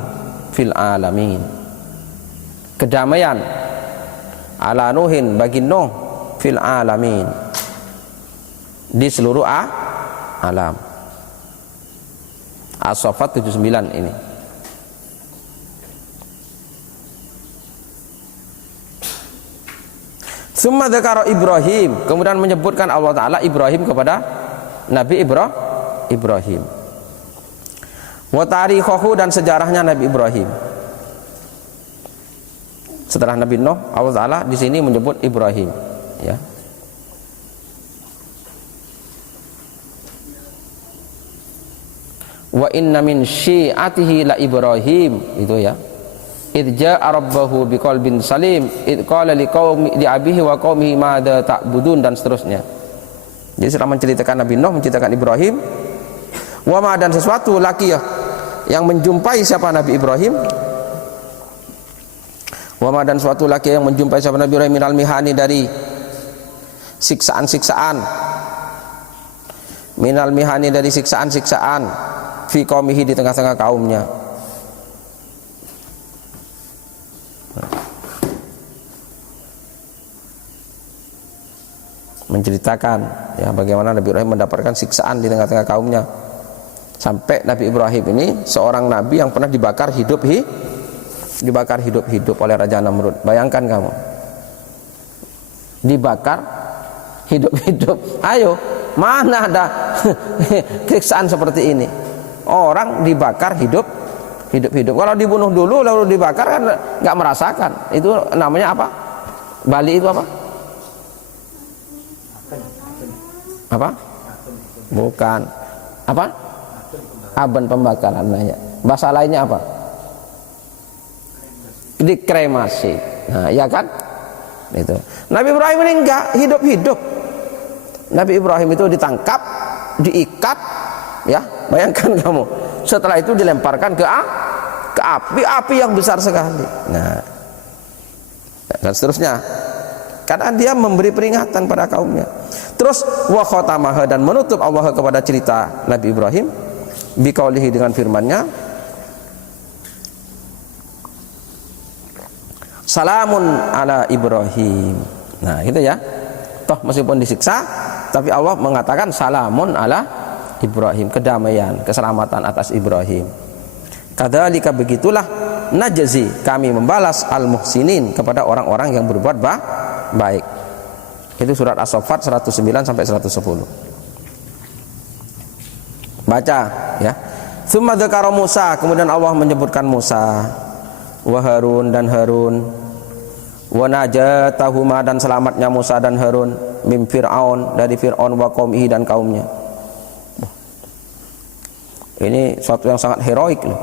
fil alamin, kedamaian ala Nuhin, bagi Nuh, fil alamin, di seluruh alam. As-Saffat 79 ini. Summa dzakara Ibrahim, kemudian menyebutkan Allah Ta'ala Ibrahim kepada Nabi Ibrahim. Wa tarikhahu, dan sejarahnya Nabi Ibrahim. Setelah Nabi Nuh, Allah Ta'ala di sini menyebut Ibrahim ya. Wa inna min syi'atihi la Ibrahim, itu ya. Idh ja'a rabbahu biqalbin salim idh qala li abihi wa qaumihi madza ta'budun, dan seterusnya. Jadi setelah menceritakan Nabi Nuh, menceritakan Ibrahim, wa ma, dan sesuatu laqiyah, yang menjumpai siapa Nabi Ibrahim, wa ma, dan suatu laqiyah, yang menjumpai siapa Nabi Ibrahim, minal mihani, dari siksaan-siksaan, minal mihani, dari siksaan-siksaan, fi qaumihi, di tengah-tengah kaumnya. menceritakan ya bagaimana Nabi Ibrahim mendapatkan siksaan di tengah-tengah kaumnya. Sampai Nabi Ibrahim ini seorang nabi yang pernah dibakar hidup-hidup oleh Raja Namrud. Bayangkan kamu, dibakar hidup-hidup. Ayo, mana ada siksaan seperti ini? Orang dibakar hidup-hidup. Kalau dibunuh dulu lalu dibakar kan nggak merasakan. Itu namanya apa? Bali itu apa? Apa? Bukan. Apa? Aben pembakaran namanya. Bahasa lainnya apa? Dikremasi. Nah, ya kan? Itu. Nabi Ibrahim ini enggak hidup-hidup. Nabi Ibrahim itu ditangkap, diikat, ya. Bayangkan kamu. Setelah itu dilemparkan ke api yang besar sekali. Nah, dan seterusnya. Karena dia memberi peringatan pada kaumnya. Terus wa khatamaha, dan menutup Allah kepada cerita Nabi Ibrahim biqaulihi, dengan firman-Nya, salamun ala Ibrahim. Nah, itu ya. Toh meskipun disiksa, tapi Allah mengatakan salamun ala Ibrahim, kedamaian, keselamatan atas Ibrahim. Kadzalika, begitulah, najzi, kami membalas al-muhsinin, kepada orang-orang yang berbuat baik. Itu surat As-Saffat 109 sampai 110. Baca ya. Tsumma dzakara Musa, kemudian Allah menyebutkan Musa, wa Harun, dan Harun, wa najatahuma, dan selamatnya Musa dan Harun, mim Fir'aun, dari Fir'aun, wa qaumihi, dan kaumnya. Ini suatu yang sangat heroik loh.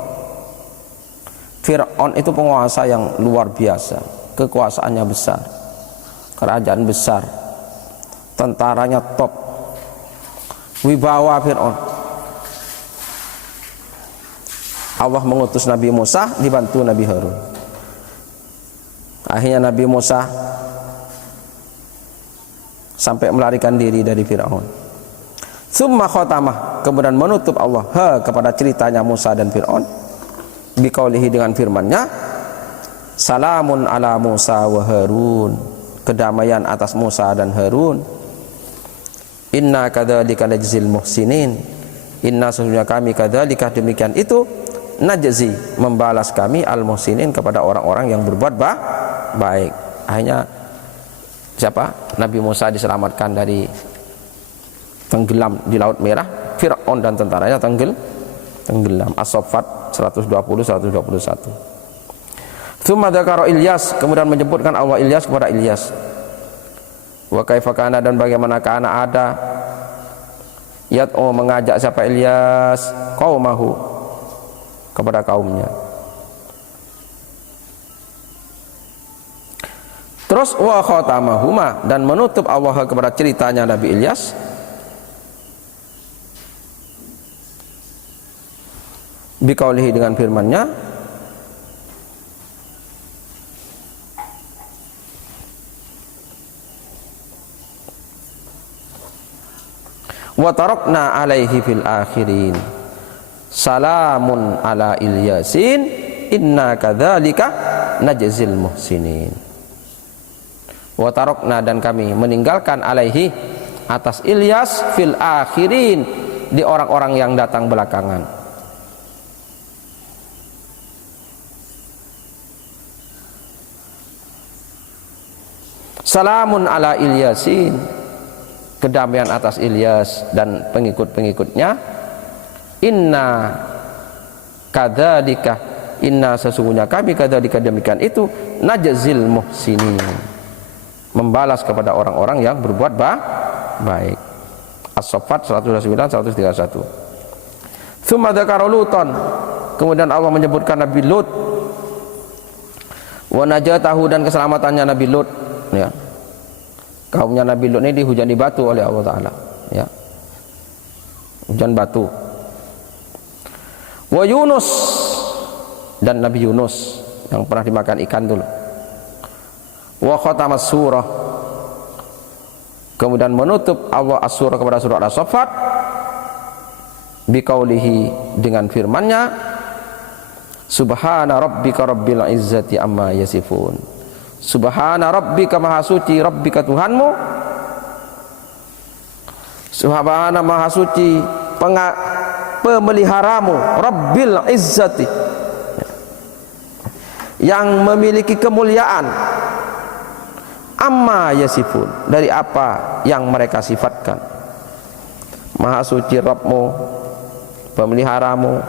Fir'aun itu penguasa yang luar biasa, kekuasaannya besar, kerajaan besar, tentaranya top, wibawa Fir'aun. Allah mengutus Nabi Musa, dibantu Nabi Harun. Akhirnya Nabi Musa sampai melarikan diri dari Fir'aun. Tsumma khatamah, kemudian menutup Allah kepada ceritanya Musa dan Fir'aun biqaulihi, dengan firman-Nya, salamun ala Musa wa Harun, kedamaian atas Musa dan Harun. Inna kadzalika najzil muhsinin, inna, sesungguhnya kami, kadzalika, demikian itu, najzi, membalas kami, al-muhsinin, kepada orang-orang yang berbuat baik. Akhirnya siapa? Nabi Musa diselamatkan dari tenggelam di Laut Merah. Fir'aun dan tentaranya tenggelam. As-Saffat 120-121. Tsumma dzakara Ilyas, kemudian menyebutkan Allah Ilyas kepada Ilyas. Wa kaifa kana, dan bagaimana kana ada, yad'u, mengajak siapa Ilyas, qaumahu, kepada kaumnya. Terus wa khatamahuma, dan menutup Allah kepada ceritanya Nabi Ilyas biqaulihi, dengan firman-Nya, wa tarakna alaihi fil akhirin, salamun ala Ilyasin, inna kadzalika najzil muhsinin. Wa tarakna, dan kami meninggalkan alaihi, atas Ilyas, fil akhirin, di orang-orang yang datang belakangan. Salamun ala Ilyasin, kedamaian atas Ilyas dan pengikut-pengikutnya. Inna kadzalika, inna, sesungguhnya kami, kadzalika, demikian itu, najzil muhsinin, membalas kepada orang-orang yang berbuat baik. As-Saffat 109-131. Tsumma dzakara Luton, kemudian Allah menyebutkan Nabi Lut, wa najatahu, dan keselamatannya Nabi Lut, ya. Kaumnya Nabi Lut ini dihujani batu oleh Allah Ta'ala, ya. Hujan batu. Wa Yunus, dan Nabi Yunus yang pernah dimakan ikan dulu. Wa khatamas surah, kemudian menutup Allah as-surah kepada surah As-Saffat biqaulihi, dengan firman-Nya, subhana rabbika rabbil izzati amma yasifun. Subhana rabbika, maha suci, rabbika Tuhanmu, Subhana maha suci pemeliharamu, Rabbil Izzati, yang memiliki kemuliaan, amma yasifun, dari apa yang mereka sifatkan. Maha suci Rabbmu, pemeliharamu,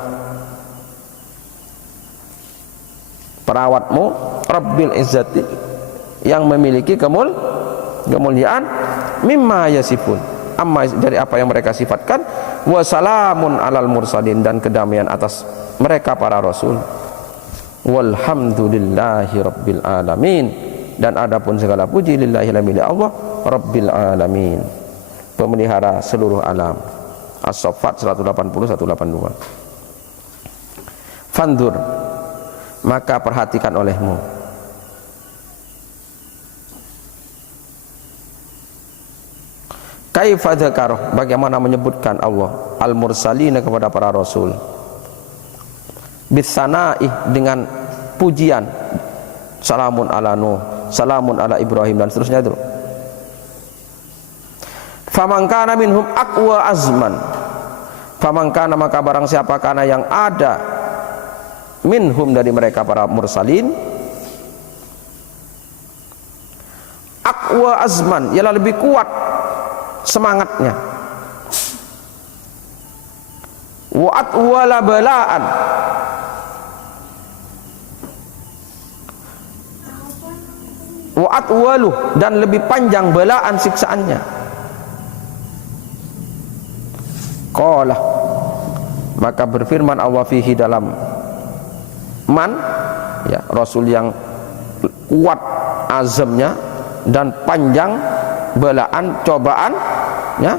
perawatmu, Rabbil Izzati, yang memiliki kemuliaan, mimma yasifun, amma, dari apa yang mereka sifatkan, wa salamun alal mursalin, dan kedamaian atas mereka para rasul, walhamdulillahi rabbil alamin, dan adapun segala puji lillahi milik Allah rabbil alamin, pemelihara seluruh alam. As-Saffat 180-182. Fandur, maka perhatikan olehmu, kaifa dzakara, bagaimana menyebutkan Allah al-mursalina, kepada para rasul, bisana'i, dengan pujian, salamun ala Nuh, salamun ala Ibrahim, dan seterusnya itu. Faman kana minhum aqwa azman, faman kana, maka barang siapa kana yang ada, minhum, dari mereka para mursalin, aqwa azman, ialah lebih kuat semangatnya, wa atwala balaan, wa atwalu, dan lebih panjang balaan siksaannya. Qala, maka berfirman Allah fihi, dalam man, ya, rasul yang kuat azamnya dan panjang balaan cobaan, ya,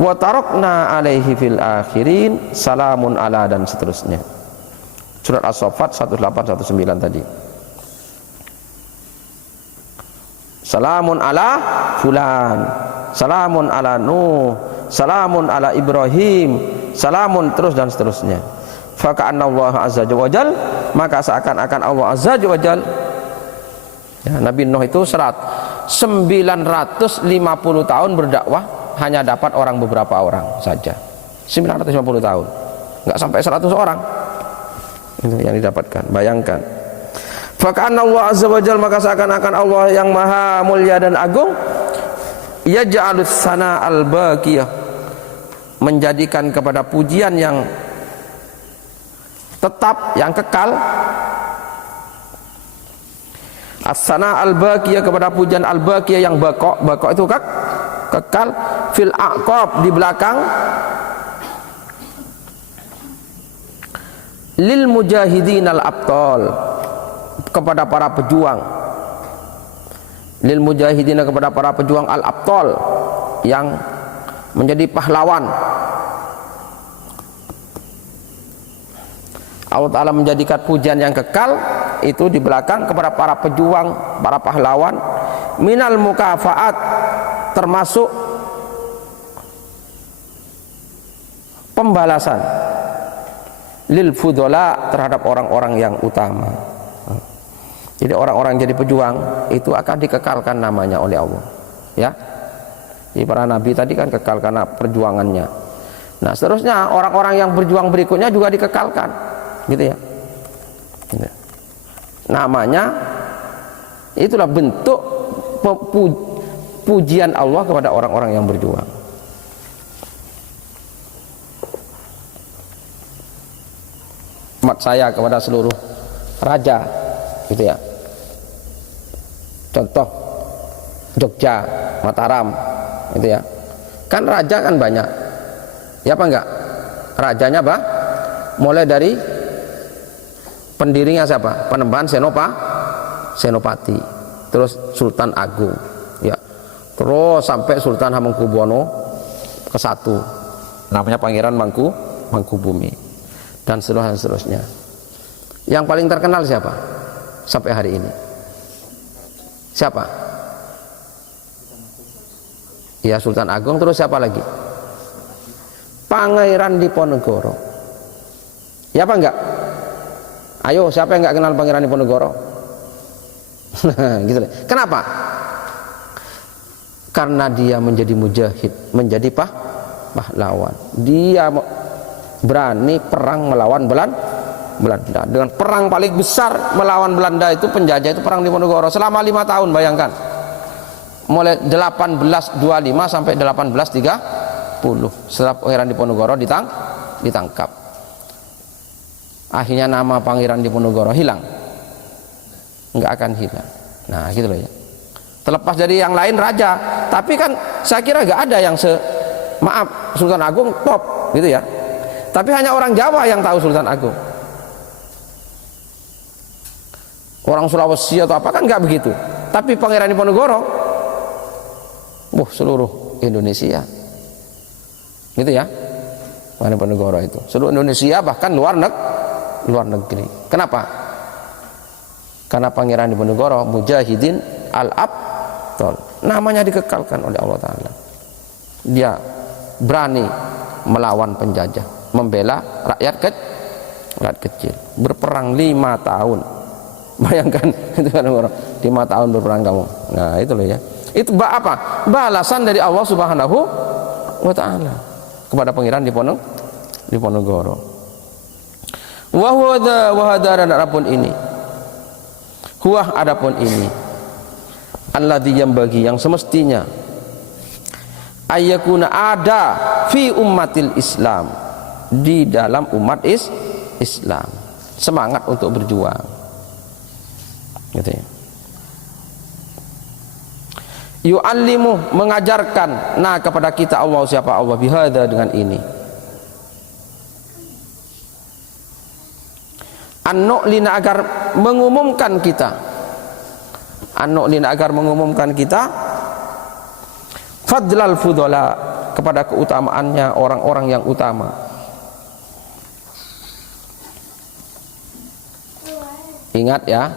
wa tarakna alaihi fil akhirin salamun ala, dan seterusnya. Surat As-Saffat 18-19 tadi. Salamun ala fulan, salamun ala Nuh, salamun ala Ibrahim, salamun, terus dan seterusnya. Faka'anna Allah azza wa jal, maka seakan-akan Allah azza wa jal, ya, Nabi Nuh itu 950 tahun berdakwah, hanya dapat orang beberapa orang saja. 950 tahun, nggak sampai 100 orang itu yang didapatkan. Bayangkan. Faka'anna Allah azza wa jal, maka seakan-akan Allah yang maha mulia dan agung, yaj'alus sana al-baqiyah, menjadikan kepada pujian yang tetap, yang kekal, as-sana al-baqiyah, kepada pujian al-baqiyah yang baqo itu kekal, fil aqab, di belakang, lil mujahidin al-abtal, kepada para pejuang, lil mujahidin, kepada para pejuang al-abtal, yang menjadi pahlawan. Allah Ta'ala menjadikan pujian yang kekal itu di belakang kepada para pejuang, para pahlawan, minal mukafaat, termasuk pembalasan, lil fudola, terhadap orang-orang yang utama. Jadi orang-orang jadi pejuang itu akan dikekalkan namanya oleh Allah, ya. Jadi para nabi tadi kan kekal karena perjuangannya. Nah seterusnya orang-orang yang berjuang berikutnya juga dikekalkan, gitu ya. Gitu. Namanya itulah bentuk pujian Allah kepada orang-orang yang berjuang. Umat saya kepada seluruh raja, gitu ya. Contoh Jogja, Mataram, gitu ya. Kan raja kan banyak, ya apa enggak? Rajanya apa? Mulai dari pendirinya siapa? Penembahan Senopati, terus Sultan Agung, ya. Terus sampai Sultan Hamengkubuwono ke-1, namanya Pangeran Mangkubumi, dan seterusnya. Yang paling terkenal siapa sampai hari ini? Siapa? Ya Sultan Agung, terus siapa lagi? Pangeran Diponegoro. Ya apa enggak? Ayo, siapa yang enggak kenal Pangeran Diponegoro? Gitu. Kenapa? Karena dia menjadi mujahid, menjadi pahlawan. Dia berani perang melawan Belanda. Dengan perang paling besar melawan Belanda itu, penjajah itu perang Diponegoro selama 5 tahun, bayangkan. Mulai 1825 sampai 1830 setelah Pangeran Diponegoro ditangkap. Akhirnya nama Pangeran Diponegoro hilang, nggak akan hilang. Nah gitu loh ya. Terlepas dari yang lain raja, tapi kan saya kira nggak ada yang maaf Sultan Agung top gitu ya. Tapi hanya orang Jawa yang tahu Sultan Agung. Orang Sulawesi atau apa kan nggak begitu. Tapi Pangeran Diponegoro, seluruh Indonesia, gitu ya. Pangeran Diponegoro itu seluruh Indonesia, bahkan luar negeri. Kenapa? Karena Pangeran Diponegoro Mujahidin Al-Abtal, namanya dikekalkan oleh Allah Ta'ala. Dia berani melawan penjajah, membela rakyat kecil, berperang 5 tahun. Bayangkan itu kan, 5 tahun berperang kamu. Nah itu loh ya. Itu apa? Balasan dari Allah Subhanahu wa Ta'ala kepada Pangeran Diponegoro. Wahada dan adapun ini, huwah adapun ini, alladzi yang bagi yang semestinya, ayyakuna ada fi ummatil Islam, di dalam umat Islam, semangat untuk berjuang, gitu ya. Yu'allimu, mengajarkan kepada kita Allah, siapa Allah, bihada, dengan ini, an-nu'lina, agar mengumumkan kita, an-nu'lina, agar mengumumkan kita, fadlal fudala, kepada keutamaannya orang-orang yang utama. Ingat ya,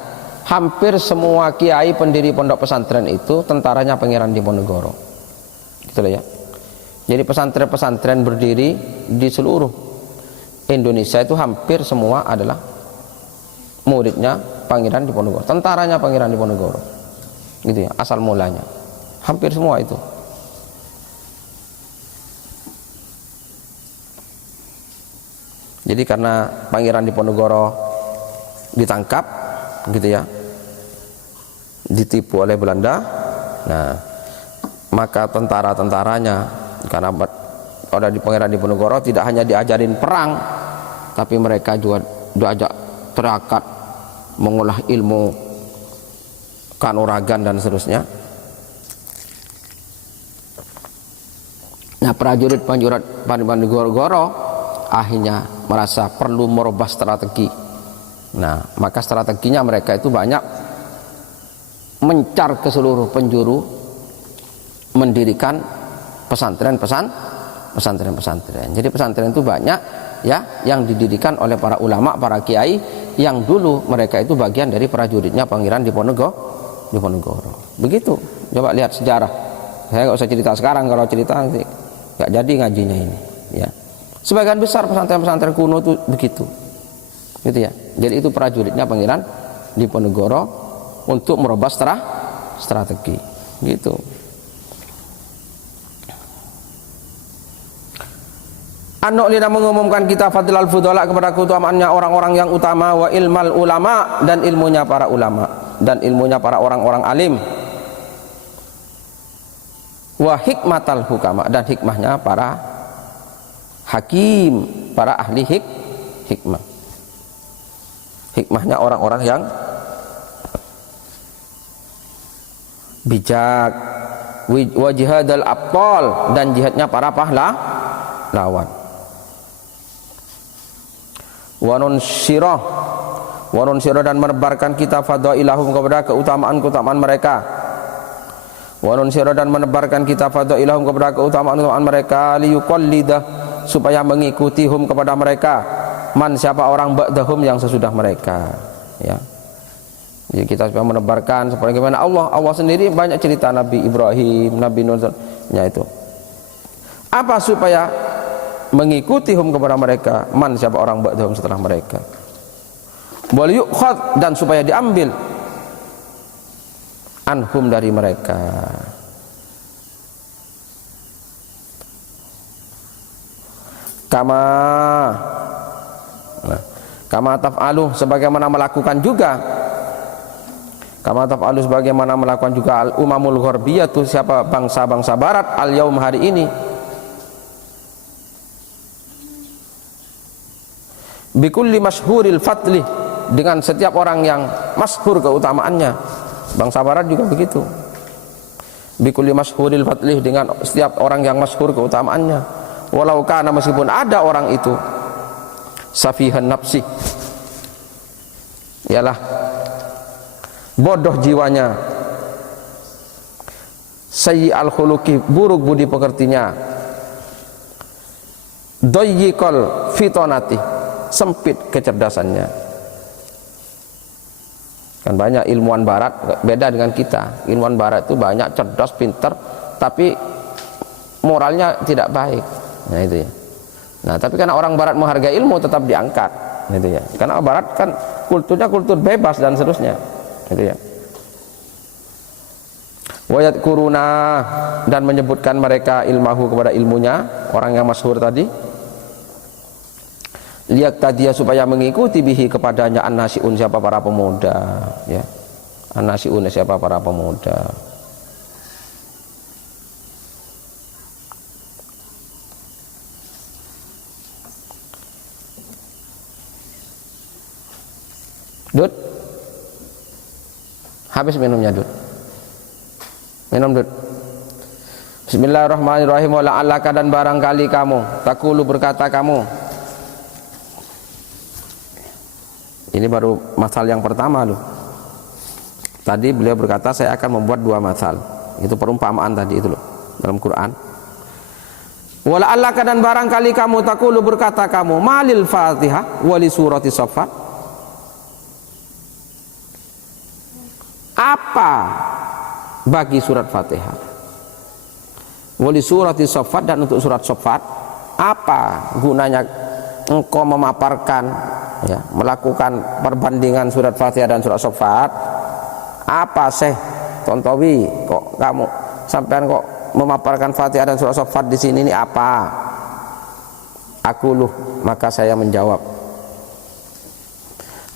hampir semua kiai pendiri pondok pesantren itu tentaranya Pangeran Diponegoro, gitu ya. Jadi pesantren-pesantren berdiri di seluruh Indonesia itu hampir semua adalah muridnya Pangeran Diponegoro, tentaranya Pangeran Diponegoro, gitu ya, asal mulanya hampir semua itu. Jadi karena Pangeran Diponegoro ditangkap, gitu ya, ditipu oleh Belanda, nah maka tentara-tentaranya, karena pada di Pangeran Diponegoro tidak hanya diajarin perang, tapi mereka juga diajak terakat mengolah ilmu kanuragan dan seterusnya. Nah prajurit Diponegoro akhirnya merasa perlu merubah strategi. Nah maka strateginya mereka itu banyak mencar ke seluruh penjuru, mendirikan pesantren. Jadi pesantren itu banyak ya, yang didirikan oleh para ulama, para kiai yang dulu mereka itu bagian dari prajuritnya Pangeran Diponegoro. Begitu. Coba lihat sejarah. Saya nggak usah cerita sekarang, kalau cerita nanti nggak jadi ngajinya ini. Ya. Sebagian besar pesantren-pesantren kuno itu begitu, gitu ya. Jadi itu prajuritnya Pangeran Diponegoro untuk merubah strategi, gitu. An-nu'lina, mengumumkan kita, fadlal fudala, kepada keutamaannya orang-orang yang utama, wa ilmal ulama, dan ilmunya para ulama, dan ilmunya para orang-orang alim, wa hikmatal hukama, dan hikmahnya para hakim, para ahli hikmah. Hikmahnya orang-orang yang bijak, wa jihadal abtal, dan jihadnya para pahlawan. Wanun syirah, dan menebarkan kita fadailahum, kepada keutamaan mereka. Wanun syirah, dan menebarkan kita fadailahum, kepada keutamaan mereka, liyuqallidah, supaya mengikuti hum, kepada mereka, man, siapa orang, ba'dahum, yang sesudah mereka, ya. Jadi kita supaya menebarkan seperti bagaimana Allah sendiri banyak cerita Nabi Ibrahim, Nabi Nuh, ya itu. Apa? Supaya mengikuti hum, kepada mereka, man, siapa orang, ba'dahum, setelah mereka. Wal yu'khad, dan supaya diambil anhum, dari mereka. Kama kama taf'alu, sebagaimana melakukan juga, kama taf'alu, sebagaimana melakukan juga al umamul gharbiyah, itu siapa bangsa-bangsa barat, al yaum, hari ini, bikulli masyhuril fadli, dengan setiap orang yang masyhur keutamaannya. Bangsa barat juga begitu, bikulli masyhuril fadli, dengan setiap orang yang masyhur keutamaannya, walau kana, meskipun ada orang itu safihan nafsi, ialah bodoh jiwanya, sayyi al khuluqi, buruk budi pekertinya, doyyiqal fitonati, sempit kecerdasannya. Kan banyak ilmuwan barat, beda dengan kita. Ilmuwan barat itu banyak cerdas, pinter, tapi moralnya tidak baik. Nah itu ya. Nah tapi karena orang barat menghargai ilmu, tetap diangkat, gitu ya. Karena barat kan kulturnya kultur bebas dan seterusnya, gitu ya. Wayat kuruna, dan menyebutkan mereka ilmahu, kepada ilmunya, orang yang masyhur tadi, lihat tadi, supaya mengikuti bihi, kepadanya, an-nasiun, siapa para pemuda, ya. An-nasiun, siapa para pemuda. Dud, habis minumnya Dud, minum Dud. Bismillahirrahmanirrahim. Wala'allaka, dan barangkali kamu, takulu, berkata kamu. Ini baru masal yang pertama loh. Tadi beliau berkata saya akan membuat 2 masal. Itu perumpamaan tadi itu loh, dalam Quran. Wala'allaka, dan barangkali kamu, takulu, berkata kamu, malil fatihah wali surati Saffat, apa bagi surat Fatihah, wali surati Saffat, dan untuk surat Saffat, apa gunanya engkau memaparkan, ya, melakukan perbandingan surat Fatihah dan surat Saffat? Apa Syekh Tontowi, kok kamu sampean kok memaparkan Fatihah dan surat Saffat di sini, ini apa? Aku maka saya menjawab,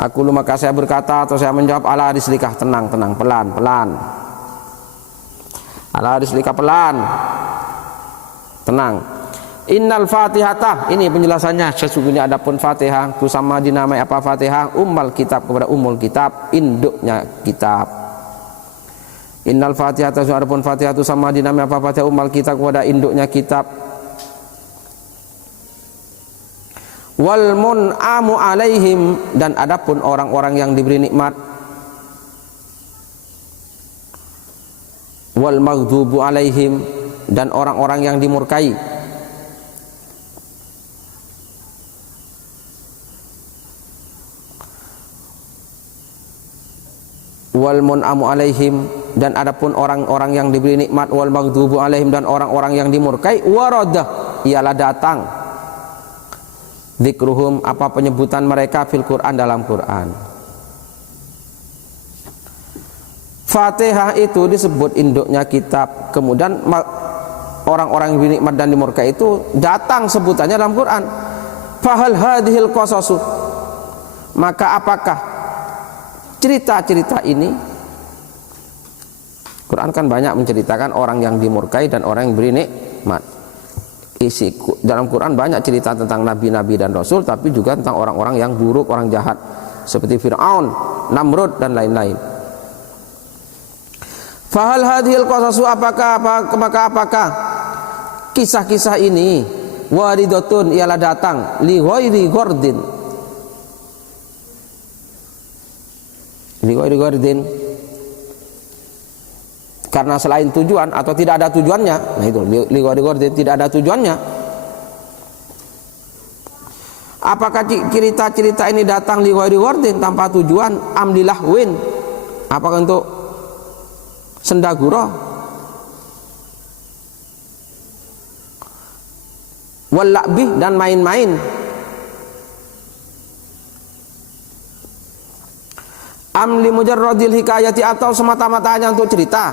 maka saya berkata, atau saya menjawab, ala rislikah, tenang, pelan, ala rislikah, pelan, tenang. Innal fatihata, ini penjelasannya, sesungguhnya adapun Fatihah itu sama dinamai apa Fatihah, ummal kitab, kepada umul kitab, induknya kitab. Innal fatihata, adapun Fatihah itu sama dinamai apa Fatihah, ummal kitab, kepada induknya kitab. Wal mun'amu alaihim, dan adapun orang-orang yang diberi nikmat. Wal maghdubu alaihim, dan orang-orang yang dimurkai. Wal mun'amu alaihim, dan adapun orang-orang yang diberi nikmat. Wal maghdubu alaihim, dan orang-orang yang dimurkai. Waradah, ialah datang, dzikruhum, apa penyebutan mereka, fil Quran, dalam Quran. Fatihah itu disebut induknya kitab, kemudian orang-orang yang nikmat dan dimurkai itu datang sebutannya dalam Quran. Fahal hadhil qasasu, maka apakah cerita-cerita ini? Quran kan banyak menceritakan orang yang dimurkai dan orang yang beri nikmat. Isi dalam Quran banyak cerita tentang nabi-nabi dan rasul, tapi juga tentang orang-orang yang buruk, orang jahat, seperti Fir'aun, Namrud, dan lain-lain. Fahal hadhil qasasu, apakah kisah-kisah ini, waridatun, ialah datang, li ghairi ghardin, karena selain tujuan, atau tidak ada tujuannya. Nah itu li ghairi ghardin, tidak ada tujuannya. Apakah cerita-cerita ini datang li ghairi ghardin, tanpa tujuan, amlilahwin, apakah untuk sendagura, wallabih, dan main-main, amli mujarradil hikayati, atau semata-mata hanya untuk cerita,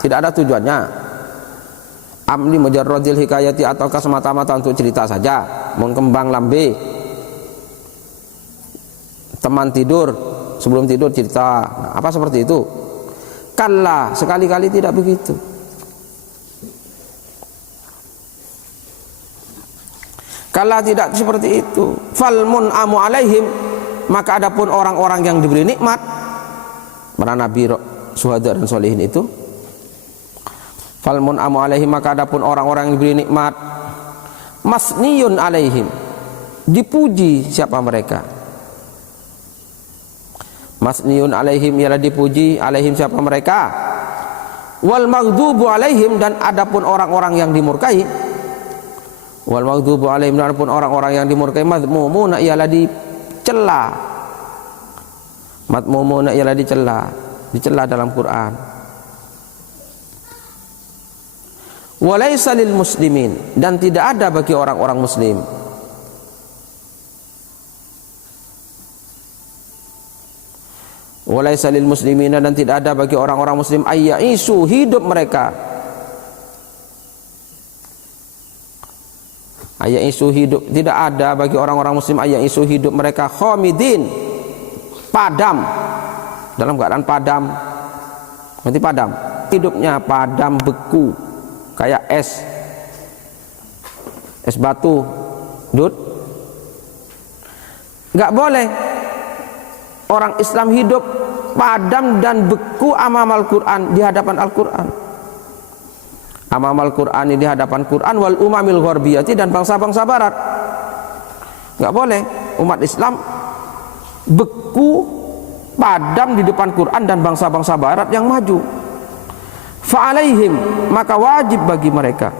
tidak ada tujuannya. amli mujarradil hikayati, ataukah semata-mata untuk cerita saja, mau kembang lambe, teman tidur, sebelum tidur cerita, nah, apa seperti itu? Kalla, sekali-kali tidak begitu. Kalla, tidak seperti itu. Fal mun'amu alaihim, maka adapun orang-orang yang diberi nikmat, para nabi, syuhada dan solihin itu, fal mun'amu alaihim, maka adapun orang-orang yang diberi nikmat, masniyun alaihim, dipuji siapa mereka? Masniyun alaihim, ialah dipuji, alaihim siapa mereka? Wal maghdubu alaihim, dan adapun orang-orang yang dimurkai, wal maghdubu alaihim, dan adapun orang-orang yang dimurkai, madmumuna, ialah dicela. Madmumuna ialah dicela dalam Quran. Walaysa lil muslimin, dan tidak ada bagi orang-orang muslim, walaysa lil muslimina, dan tidak ada bagi orang-orang muslim, ayyaisu, hidup mereka, ayyaisu, hidup, tidak ada bagi orang-orang muslim ayyaisu, hidup mereka, khamidin, padam, dalam keadaan padam. Nanti padam, hidupnya padam, beku, kayak es batu, dud. Enggak boleh orang Islam hidup padam dan beku amam Al-Quran, di hadapan Al-Quran, amam Al-Quran, di hadapan Quran, wal umamil gharbiyati, dan bangsa-bangsa barat. Enggak boleh umat Islam beku padam di depan Quran dan bangsa-bangsa barat yang maju. Fa'alaihim, maka wajib bagi mereka,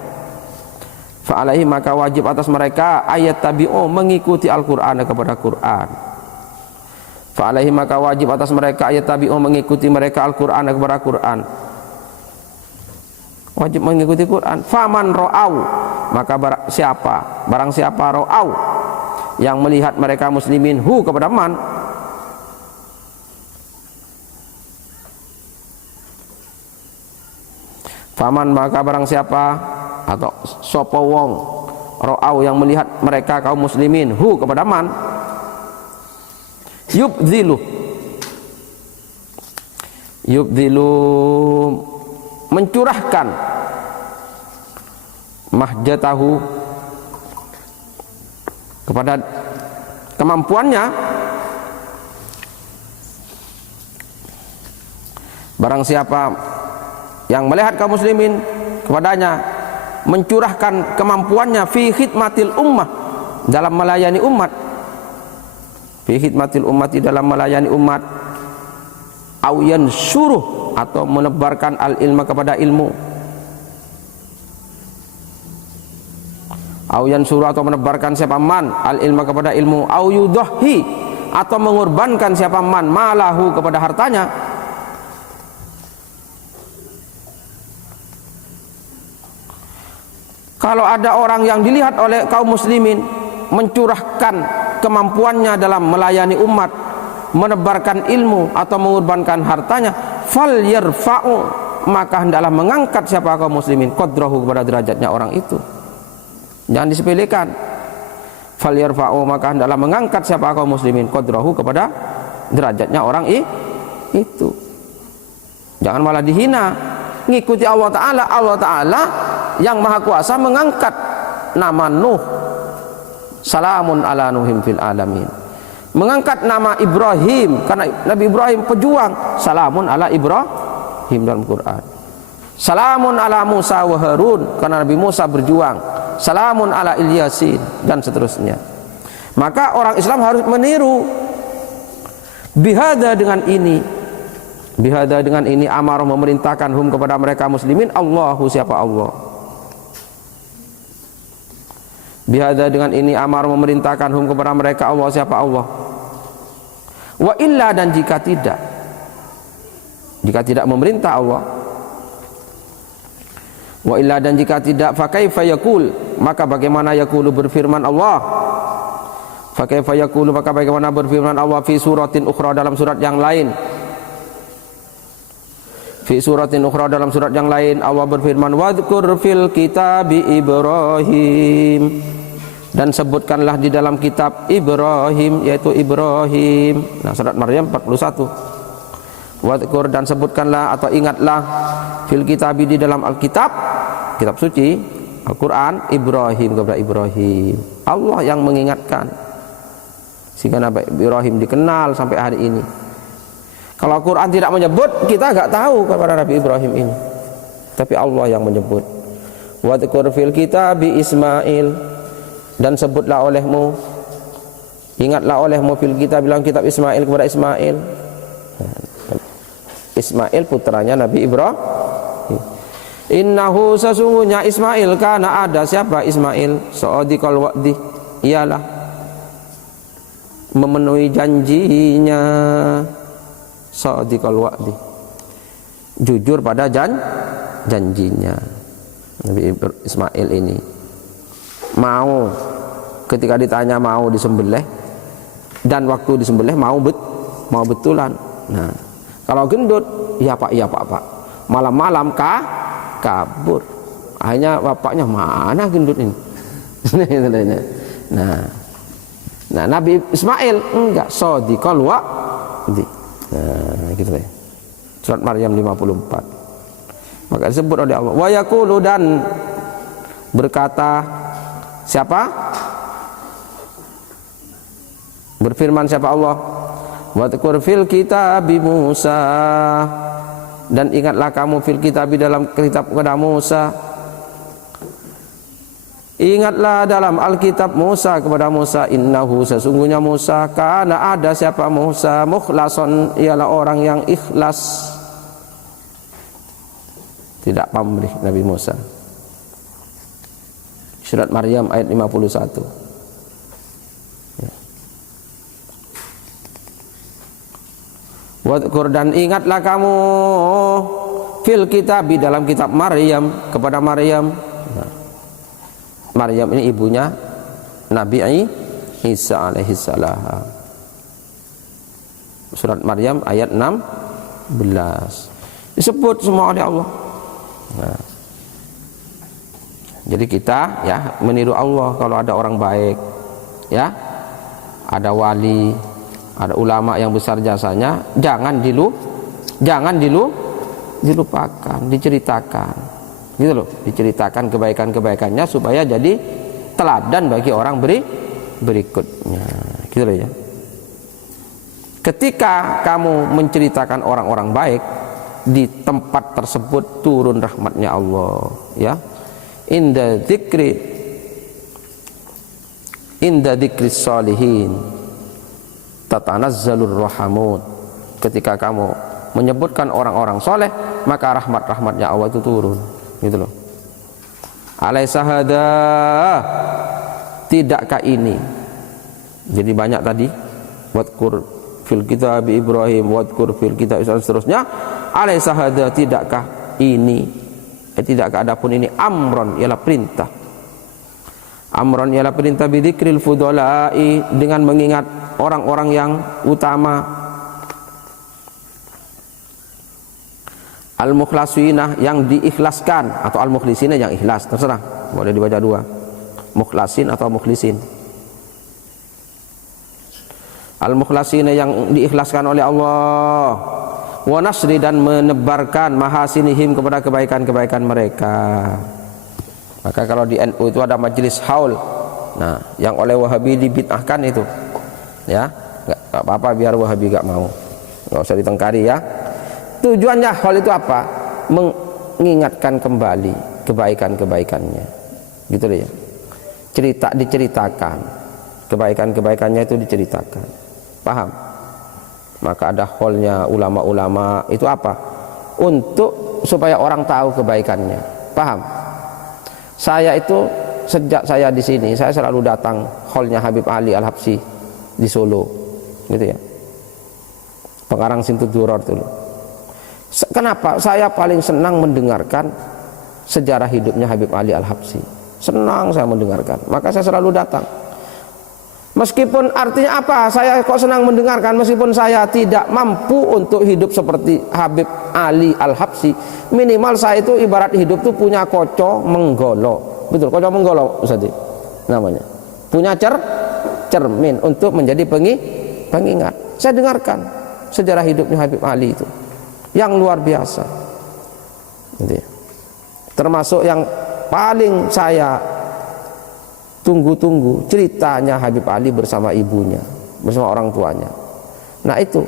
fa'alaihim, maka wajib atas mereka, ayat tabi'u, mengikuti Al-Quran kepada Quran. Fa'alaihim, maka wajib atas mereka, ayat tabi'u, mengikuti mereka Al-Quran kepada Quran, wajib mengikuti Quran. Faman ro'au, maka barang siapa ro'au, yang melihat mereka muslimin, hu, kepada man, faman, maka barang siapa, atau sapa wong, ro'au, yang melihat mereka kaum muslimin, hu, kepada man, yubdhilu, mencurahkan, mahjatahu, kepada kemampuannya, barang siapa yang melihat kaum muslimin, kepadanya mencurahkan kemampuannya, fi khidmatil ummah, dalam melayani umat, fi khidmatil ummati, dalam melayani umat, au yansuruh, atau menebarkan al-ilma, kepada ilmu, au yansuruh, atau menebarkan siapa man, al-ilma, kepada ilmu, au yudhahi, atau mengorbankan siapa man, malahu, kepada hartanya. Kalau ada orang yang dilihat oleh kaum muslimin mencurahkan kemampuannya dalam melayani umat, menebarkan ilmu, atau mengorbankan hartanya, fal yarfa'u, maka hendaklah mengangkat siapa kaum muslimin, qadrahu, kepada derajatnya orang itu. Jangan disepelekan. Fal yarfa'u, maka hendaklah mengangkat siapa kaum muslimin, qadrahu, kepada derajatnya orang itu. Jangan malah dihina. Ngikuti Allah Ta'ala. Allah Ta'ala yang maha kuasa mengangkat nama Nuh, salamun ala Nuhim fil alamin. Mengangkat nama Ibrahim, karena Nabi Ibrahim pejuang, salamun ala Ibrahim dalam Quran. Salamun ala Musa wa Harun, karena Nabi Musa berjuang. Salamun ala Ilyasin, dan seterusnya. Maka orang Islam harus meniru bihada, dengan ini, bihada, dengan ini, amar, memerintahkan, hum, kepada mereka muslimin, Allahu, siapa Allah. Bihada, dengan ini, amar, memerintahkan, hum, kepada mereka, Allah, siapa Allah. Wa illa, dan jika tidak memerintah Allah, wa illa, dan jika tidak, fa kaifa yaqul, maka bagaimana yaqulu, berfirman Allah, fa kaifa yaqulu, maka bagaimana berfirman Allah, fi suratin ukhra, dalam surat yang lain, fi Fi suratin ukhra, dalam surat yang lain Allah berfirman, wadhkur fil kitabi Ibrahim, dan sebutkanlah di dalam kitab Ibrahim, yaitu Ibrahim. Nah, surat Maryam 41. Wadhkur, dan sebutkanlah atau ingatlah, fil kitabi, di dalam Alkitab, kitab suci Al-Quran, Ibrahim, kepada Ibrahim. Allah yang mengingatkan sehingga Nabi Ibrahim dikenal sampai hari ini. Kalau Al-Quran tidak menyebut, kita enggak tahu kepada Nabi Ibrahim ini, tapi Allah yang menyebut. Wadhkur fil kitabi Ismail, dan sebutlah olehmu, ingatlah olehmu fil kitab, bilang kitab Ismail, kepada Ismail. Ismail putranya Nabi Ibrahim. Innahu, sesungguhnya Ismail, karena ada siapa Ismail, sadiqal wa'di, ialah memenuhi janjinya, sadiqal wa'di, jujur pada janjinya. Nabi Ismail ini mau, ketika ditanya mau disembelih, dan waktu disembelih mau betulan. Nah, kalau gendut, iya pak, malam-malam kabur. Akhirnya bapaknya, mana gendut ini? Nah, Nabi Ismail enggak, shadiqal wa'di. Nah, gitu ya. Surat Maryam 54. Maka disebut oleh Allah, wa yaqulu, dan berkata siapa? Berfirman siapa Allah? Wadhkur fil kitabi Musa, dan ingatlah kamu fil kitabi, dalam kitab kepada Musa. Ingatlah dalam Alkitab Musa, kepada Musa, innahu, sesungguhnya Musa, karena ada siapa Musa, mukhlason, ialah orang yang ikhlas, tidak pamrih. Nabi Musa, surat Maryam ayat 51. Ya. Wadhkur, dan ingatlah kamu fil kitabi, dalam kitab Maryam, kepada Maryam. Maryam ini ibunya Nabi Isa alaihissalam. Surat Maryam ayat 16. Disebut semua oleh Allah. Nah, jadi kita ya meniru Allah. Kalau ada orang baik, ya, ada wali, ada ulama yang besar jasanya, jangan dilupakan, diceritakan. Gitu loh, diceritakan kebaikan-kebaikannya supaya jadi teladan bagi orang berikutnya. Gitu loh ya. Ketika kamu menceritakan orang-orang baik, di tempat tersebut turun rahmatnya Allah, ya. Inda dzikri sholihin tatanazzalur rahamut. Ketika kamu menyebutkan orang-orang soleh, maka rahmat-rahmatnya Allah itu turun. Gitu loh. Alaisa hada, tidakkah ini? Jadi banyak tadi, wadkur fil kitab Ibrahim, wadkur fil kitab Isa, seterusnya. Alaisa hada, tidakkah ini? Tidakkah adapun ini, amron, ialah perintah. Amron ialah perintah, bidzikril fudolai, dengan mengingat orang-orang yang utama. Al-mukhlasina, yang diikhlaskan, atau al-mukhlisina, yang ikhlas, terserah, boleh dibaca dua, mukhlasin atau mukhlisin. Al-mukhlasina, yang diikhlaskan oleh Allah. Wa nasri, dan menebarkan mahasinihim, kepada kebaikan-kebaikan mereka. Maka kalau di NU itu ada majelis haul, nah, yang oleh Wahabi dibid'ahkan itu, ya, nggak apa-apa biar Wahabi nggak mau, nggak usah ditengkari ya. Tujuannya hal itu apa? Mengingatkan kembali kebaikan-kebaikannya, gitu loh ya. Diceritakan kebaikan-kebaikannya itu, diceritakan. Paham? Maka ada holnya ulama-ulama itu apa? Untuk supaya orang tahu kebaikannya. Paham? Saya itu sejak saya di sini, saya selalu datang holnya Habib Ali Al-Habsyi di Solo, gitu ya. Pengarang Sintud Duror dulu. Kenapa? Saya paling senang mendengarkan sejarah hidupnya Habib Ali Al-Habsyi. Senang saya mendengarkan. Maka saya selalu datang. Meskipun artinya apa? Saya kok senang mendengarkan meskipun saya tidak mampu untuk hidup seperti Habib Ali Al-Habsyi. Minimal saya itu ibarat hidup tuh punya koco menggolo. Betul, koco menggolo Ustaz namanya. Punya cermin untuk menjadi pengingat. Saya dengarkan sejarah hidupnya Habib Ali itu yang luar biasa. Gitu ya. Termasuk yang paling saya tunggu-tunggu ceritanya Habib Ali bersama ibunya, bersama orang tuanya. Nah itu,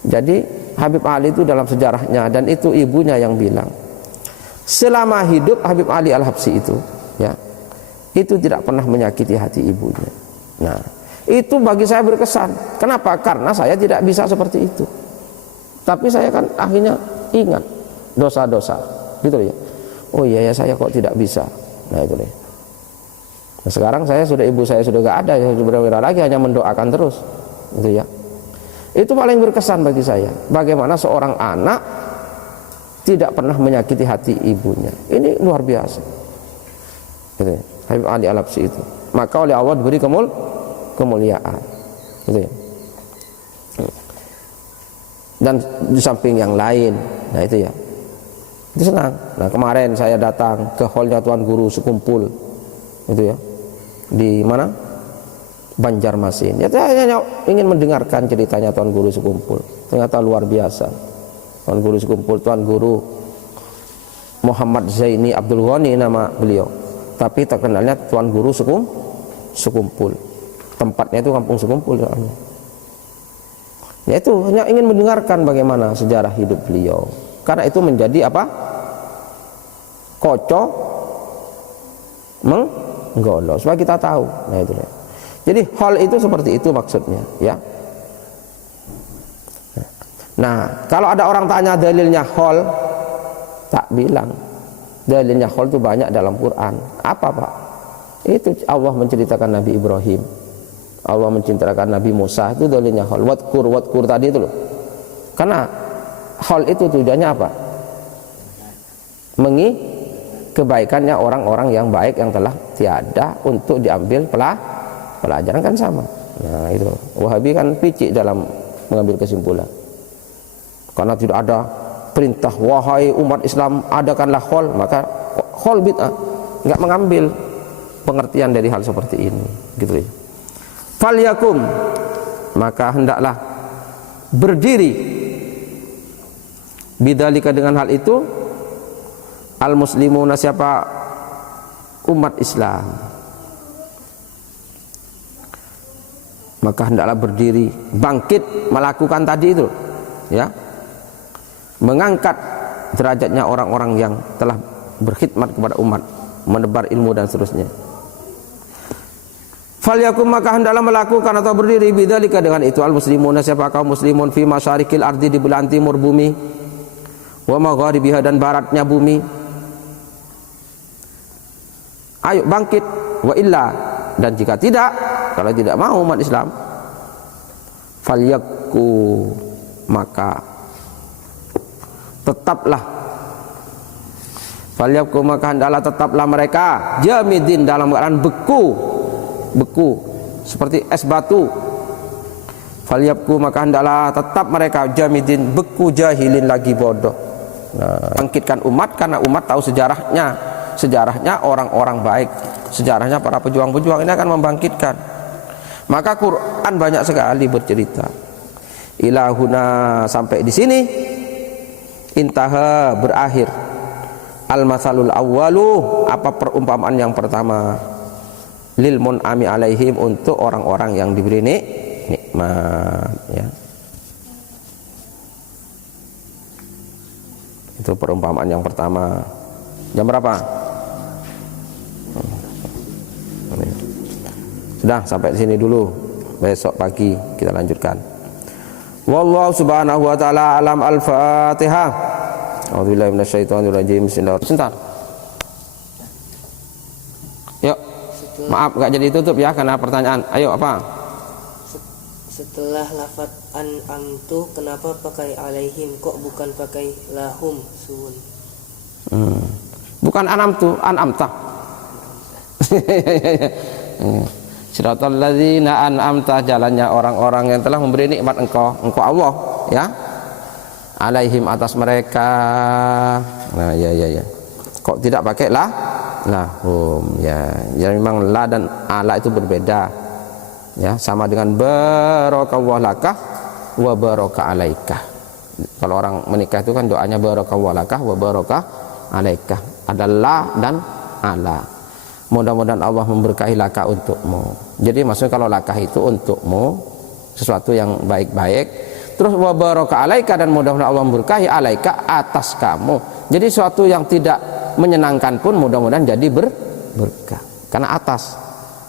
jadi Habib Ali itu dalam sejarahnya, dan itu ibunya yang bilang, selama hidup Habib Ali Al-Habsyi itu, ya, itu tidak pernah menyakiti hati ibunya. Nah, itu bagi saya berkesan. Kenapa? Karena saya tidak bisa seperti itu. Tapi saya kan akhirnya ingat dosa-dosa, gitu ya. Oh iya ya, saya kok tidak bisa. Nah itu deh. Nah, sekarang ibu saya sudah gak ada, ya sudah lagi, hanya mendoakan terus, gitu ya. Itu paling berkesan bagi saya. Bagaimana seorang anak tidak pernah menyakiti hati ibunya. Ini luar biasa. Gitu ya. Habib Ali Al-Habsyi itu. Maka oleh Allah diberi kemuliaan. Gitu ya. Dan di samping yang lain, nah itu ya. Itu senang. Nah kemarin saya datang ke hallnya Tuan Guru Sekumpul, gitu ya. Di mana? Banjarmasin. Ya, saya hanya ingin mendengarkan ceritanya Tuan Guru Sekumpul. Ternyata luar biasa. Tuan Guru Sekumpul, Tuan Guru Muhammad Zaini Abdul Ghani nama beliau. Tapi terkenalnya Tuan Guru Sekumpul. Tempatnya itu Kampung Sekumpul. Ya itu hanya ingin mendengarkan bagaimana sejarah hidup beliau. Karena itu menjadi apa? Koco menggolo supaya kita tahu. Nah itu ya. Jadi hal itu seperti itu maksudnya, ya. Nah, kalau ada orang tanya dalilnya hal, tak bilang. Dalilnya hal itu banyak dalam Quran. Apa, Pak? Itu Allah menceritakan Nabi Ibrahim. Allah menceritakan Nabi Musa, itu dalilnya hal. Wadkur tadi itu loh. Karena hal itu tujuannya apa? Kebaikannya orang-orang yang baik yang telah tiada untuk diambil pelajaran, kan sama. Nah itu Wahabi kan picik dalam mengambil kesimpulan, karena tidak ada perintah wahai umat Islam adakanlah khol, maka khol bid'ah, nggak mengambil pengertian dari hal seperti ini, gitu ya. Falyakum, maka hendaklah berdiri bidzalika dengan hal itu al muslimuna, siapa? Umat Islam. Maka hendaklah berdiri, bangkit melakukan tadi itu, ya, mengangkat derajatnya orang-orang yang telah berkhidmat kepada umat, menebar ilmu dan seterusnya. Falyakum, maka hendaklah melakukan atau berdiri bidzalika dengan itu al muslimuna, siapa? Kaum muslimun fi masyarikil ardi, di belahan timur bumi, wa magharibiha, dan baratnya bumi. Ayo bangkit, wa illa, dan jika tidak, kalau tidak mau umat Islam, falyakku, maka tetaplah, falyakku, maka hendaklah tetaplah mereka jamidin, dalam keadaan beku seperti es batu. Falyakku, maka hendaklah tetap mereka jamidin, beku, jahilin, lagi bodoh. Nah, bangkitkan umat, karena umat tahu sejarahnya orang-orang baik, sejarahnya para pejuang-pejuang ini akan membangkitkan. Maka Quran banyak sekali bercerita. Ilahuna, sampai di sini intaha, berakhir. Al-masalul awwalu, apa perumpamaan yang pertama? Lil mun'ami alaihim, untuk orang-orang yang diberi nikmat, ya. Itu perumpamaan yang pertama. Jam berapa? Sudah, sampai di sini dulu. Besok pagi kita lanjutkan. Wallahu subhanahu wa ta'ala alam. Al-Fatihah. A'udzubillahi minasyaitonirrajim. Bismillahirrahmanirrahim. Sebentar. Yuk. Maaf enggak jadi tutup ya karena pertanyaan. Ayo, apa? Setelah lafaz an'amtu, kenapa pakai alaihim, kok bukan pakai lahum sun? Bukan an'amtu, an'amta. Siratal ladzina an'amta, jalannya orang-orang yang telah memberi nikmat engkau Allah ya. Alaihim, atas mereka. Nah, ya. Kok tidak pakai lahum ya. Ya memang la dan ala itu berbeda. Ya, sama dengan barakallahu laka wa baraka alaika. Kalau orang menikah itu kan doanya barakallahu laka wa baraka alaika. Ada la dan ala. Mudah-mudahan Allah memberkahi laka untukmu. Jadi maksudnya kalau laka itu untukmu sesuatu yang baik-baik. Terus wa baraka alaika, dan mudah-mudahan Allah memberkahi alaika atas kamu. Jadi sesuatu yang tidak menyenangkan pun mudah-mudahan jadi berkah karena atas.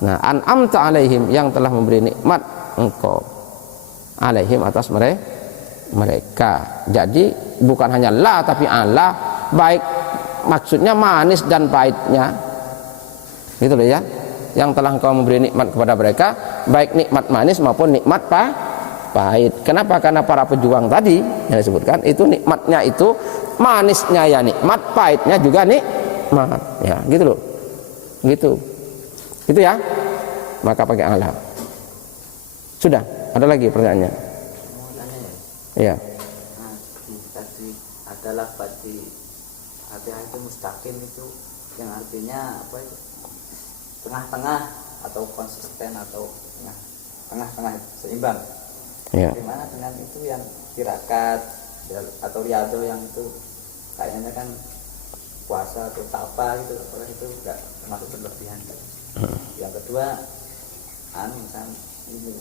Nah, an'amta alaihim, yang telah memberi nikmat engkau alaihim, atas mereka. Jadi bukan hanya la tapi ala, baik maksudnya manis dan pahitnya. Gitu loh ya. Yang telah engkau memberi nikmat kepada mereka, baik nikmat manis maupun nikmat pahit. Kenapa? Karena para pejuang tadi yang disebutkan itu nikmatnya itu manisnya ya nikmat, pahitnya juga nikmat. Ya, gitu loh. Gitu ya. Maka pakai ala. Sudah, ada lagi pertanyaannya? Ya. Nah, tadi ada lafaz di Al-Fatihah itu mustaqim, itu yang artinya apa itu? Tengah-tengah atau konsisten atau tengah-tengah seimbang. Ya. Bagaimana dengan itu yang tirakat atau riyadhah yang itu kayaknya kan puasa atau tapa gitu, apakah itu enggak termasuk berlebihan? Yang kedua, ini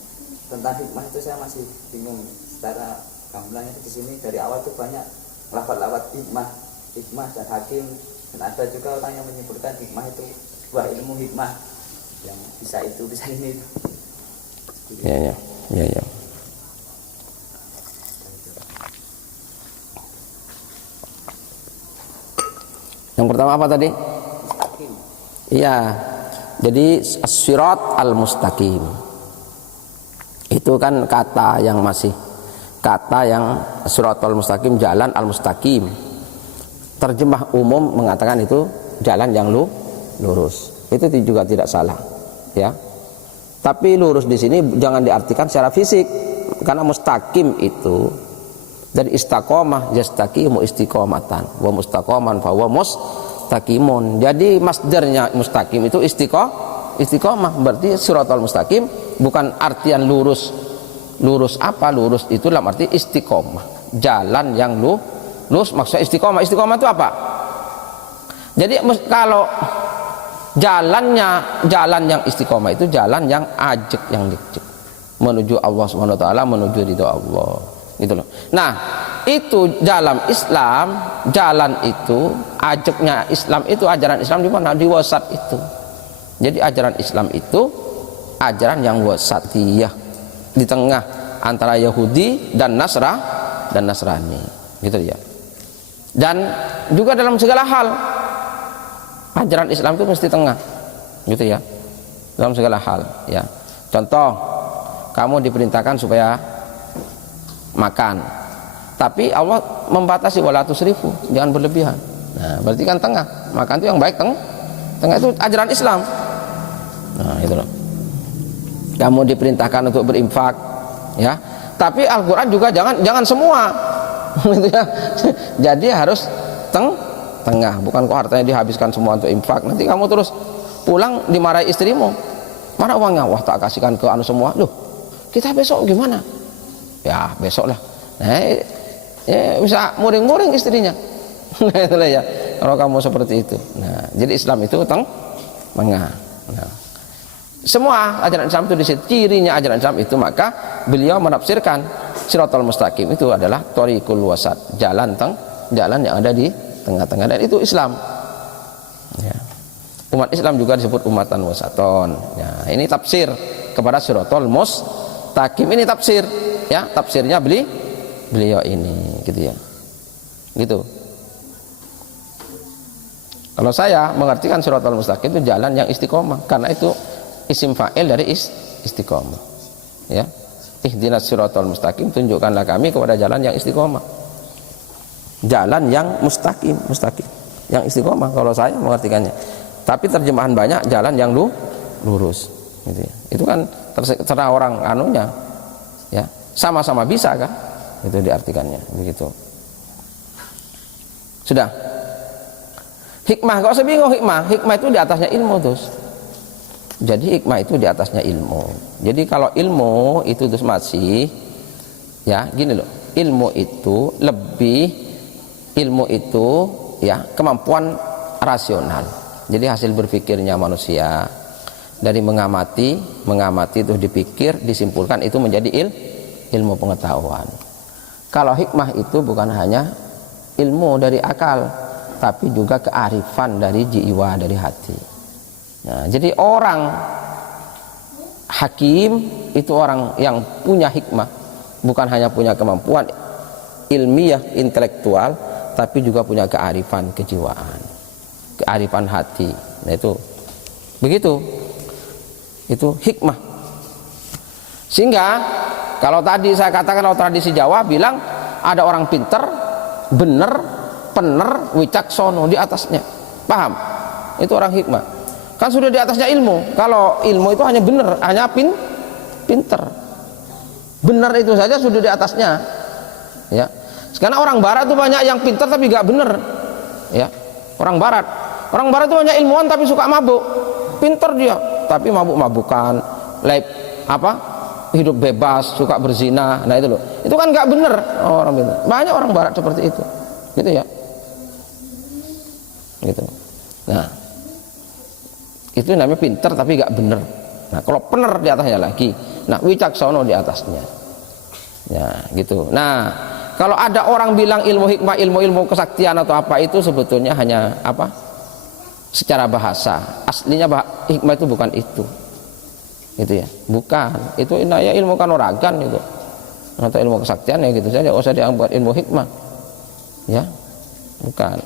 tentang hikmah itu saya masih bingung secara gamblang. Di sini dari awal tuh banyak lafaz-lafaz hikmah dan hakim, dan ada juga orang yang menyebutkan hikmah itu sebuah ilmu hikmah yang bisa itu bisa ini. Ya. Yang pertama apa tadi? Mustaqim. Iya. Jadi as-sirat al-mustaqim itu kan kata yang siratal mustaqim, jalan al-mustaqim. Terjemah umum mengatakan itu jalan yang lurus. Itu juga tidak salah, ya. Tapi lurus di sini jangan diartikan secara fisik, karena mustaqim itu dari istaqamah, yastaqimu istiqomatan, wa mustaqaman fa wa mustaqimun. Jadi masdarnya mustaqim itu istiqomah, berarti siratal mustaqim bukan artian lurus. Lurus apa? Lurus itu dalam arti istiqomah, jalan yang lurus. Maksudnya istiqomah itu apa? Jadi kalau jalan yang istiqomah itu jalan yang ajek, yang dicek menuju Allah Subhanahu wa taala, menuju ridha Allah, gitu loh. Nah, itu dalam Islam, jalan itu ajeknya Islam itu, ajaran Islam di mana? Di wasat itu. Jadi ajaran Islam itu ajaran yang wasatiyah, di tengah antara Yahudi dan Nasrani, gitu ya. Dan juga dalam segala hal ajaran Islam itu mesti tengah, gitu ya, dalam segala hal, ya. Contoh, kamu diperintahkan supaya makan, tapi Allah membatasi wala tusrifu, jangan berlebihan. Nah, berarti kan tengah, makan itu yang baik, tengah itu ajaran Islam. Nah, itu loh. Kamu diperintahkan untuk berinfak, ya, tapi Al-Quran juga jangan semua, gitu ya. Jadi harus tengah, bukan kok hartanya dihabiskan semua untuk infak, nanti kamu terus pulang dimarahi istrimu, mana uangnya? Wah, tak kasihkan ke anu semua. Loh, kita besok gimana? Ya besok lah. Nah, ya, bisa muring-muring istrinya. Itulah ya, kalau kamu seperti itu. Nah, jadi Islam itu tengah. Nah, semua ajaran Islam itu di situ. Cirinya ajaran Islam itu, maka beliau menafsirkan siratal mustaqim itu adalah thoriqul wasat, jalan yang ada di tengah-tengah, dan itu Islam. Ya. Umat Islam juga disebut umatan wasaton. Ya, ini tafsir kepada siratal mustaqim. Ini tafsir, ya, tafsirnya beliau ini, gitu ya. Gitu. Kalau saya mengartikan siratal mustaqim itu jalan yang istiqomah, karena itu isim fa'il dari istiqomah, ya. Ihdinas siratal mustaqim, tunjukkanlah kami kepada jalan yang istiqomah, jalan yang mustaqim, yang istiqomah kalau saya mengartikannya. Tapi terjemahan banyak jalan yang lurus, gitu ya. Itu kan terserah orang anunya, ya sama-sama bisa kan, itu diartikannya begitu. Sudah. Hikmah, gak usah bingung hikmah itu di atasnya ilmu terus. Jadi hikmah itu di atasnya ilmu. Jadi kalau ilmu itu terus masih, ya gini loh, ilmu itu ya kemampuan rasional. Jadi hasil berpikirnya manusia dari mengamati itu dipikir, disimpulkan, itu menjadi ilmu pengetahuan. Kalau hikmah itu bukan hanya ilmu dari akal, tapi juga kearifan dari jiwa, dari hati. Nah, jadi orang hakim itu orang yang punya hikmah, bukan hanya punya kemampuan ilmiah, intelektual, tapi juga punya kearifan kejiwaan, kearifan hati. Nah itu begitu, itu hikmah. Sehingga kalau tadi saya katakan, kalau tradisi Jawa bilang ada orang pinter, bener, pener, wicaksono di atasnya, paham? Itu orang hikmah. Kan sudah di atasnya ilmu. Kalau ilmu itu hanya bener, hanya pinter. Bener itu saja sudah di atasnya. Ya. Karena orang barat itu banyak yang pinter tapi gak bener. Ya. Orang barat itu banyak ilmuwan tapi suka mabuk. Pinter dia, tapi mabuk-mabukan, hidup bebas, suka berzina. Nah itu loh. Itu kan gak bener orang pinter. Banyak orang barat seperti itu. Gitu ya. Gitu. Nah, itu namanya pinter tapi gak bener. Nah, kalau bener di atasnya lagi, nah wicaksono di atasnya. Ya, gitu. Nah, kalau ada orang bilang ilmu hikmah, ilmu kesaktian atau apa, itu sebetulnya hanya apa? Secara bahasa. Aslinya hikmah itu bukan itu. Gitu ya. Bukan. Itu ya ilmu kanuragan itu. Atau ilmu kesaktian ya gitu saja. Enggak usah dianggap ilmu hikmah. Ya. Bukan.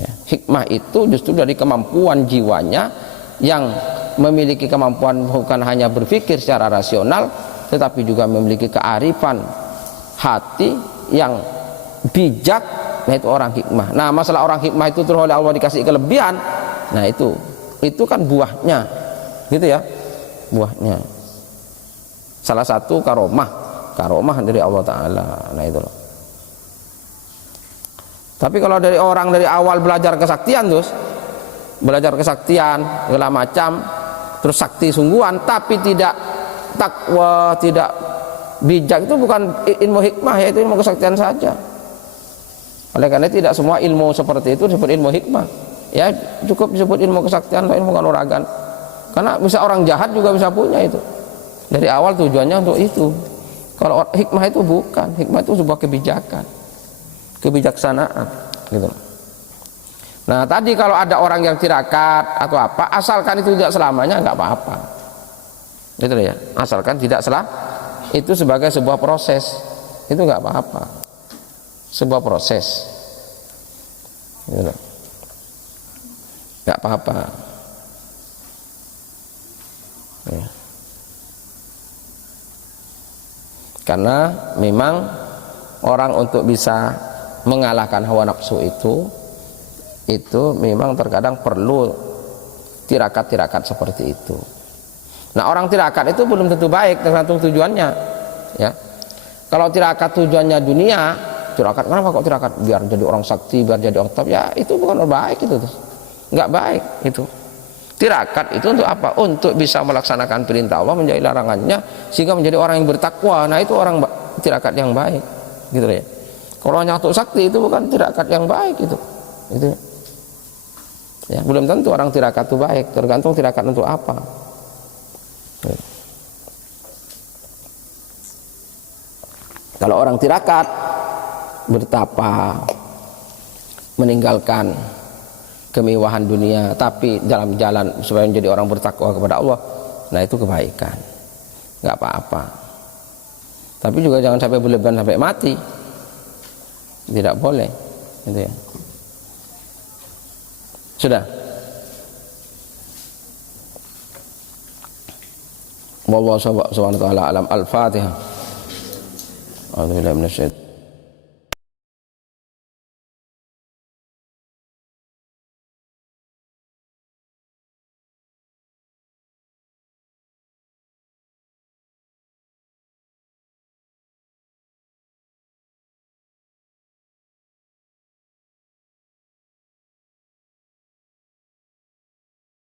Ya. Hikmah itu justru dari kemampuan jiwanya yang memiliki kemampuan bukan hanya berpikir secara rasional, tetapi juga memiliki kearifan hati yang bijak. Nah itu orang hikmah. Nah masalah orang hikmah itu terus oleh Allah dikasih kelebihan. Nah itu kan buahnya, gitu ya, buahnya. Salah satu karomah dari Allah Taala. Nah itu loh. Tapi kalau dari orang dari awal belajar kesaktian segala macam, terus sakti sungguhan, tapi tidak takwa, tidak bijak, itu bukan ilmu hikmah, yaitu ilmu kesaktian saja. Oleh karena tidak semua ilmu seperti itu disebut ilmu hikmah. Ya cukup disebut ilmu kesaktian atau ilmu kanuragan. Karena bisa orang jahat juga bisa punya itu. Dari awal tujuannya untuk itu. Kalau hikmah itu bukan, hikmah itu sebuah kebijaksanaan gitu. Nah tadi kalau ada orang yang tirakat atau apa, asalkan itu tidak selamanya nggak apa-apa, gitu ya. Asalkan tidak itu sebagai sebuah proses, itu nggak apa-apa, sebuah proses, gitu. Nggak apa-apa. Ya. Karena memang orang untuk bisa mengalahkan hawa nafsu itu memang terkadang perlu tirakat-tirakat seperti itu. Nah orang tirakat itu belum tentu baik, tergantung tujuannya. Ya, kalau tirakat tujuannya dunia, tirakat kenapa kok tirakat? Biar jadi orang sakti, biar jadi orang top, ya itu bukan baik itu, nggak baik itu. Tirakat itu untuk apa? Untuk bisa melaksanakan perintah Allah, menjauhi larangannya, sehingga menjadi orang yang bertakwa. Nah itu orang tirakat yang baik, gitu ya. Kalau hanya untuk sakti itu bukan tirakat yang baik itu. Ya, belum tentu orang tirakat itu baik, tergantung tirakat untuk apa. Ya. Kalau orang tirakat bertapa, meninggalkan kemewahan dunia, tapi dalam jalan supaya menjadi orang bertakwa kepada Allah, nah itu kebaikan, nggak apa-apa. Tapi juga jangan sampai berlebihan sampai mati, tidak boleh, gitu ya. Sudah. Wallahu subhanahu wa ta'ala alam. Al-Fatihah. A'udzu billahi minasyaitonir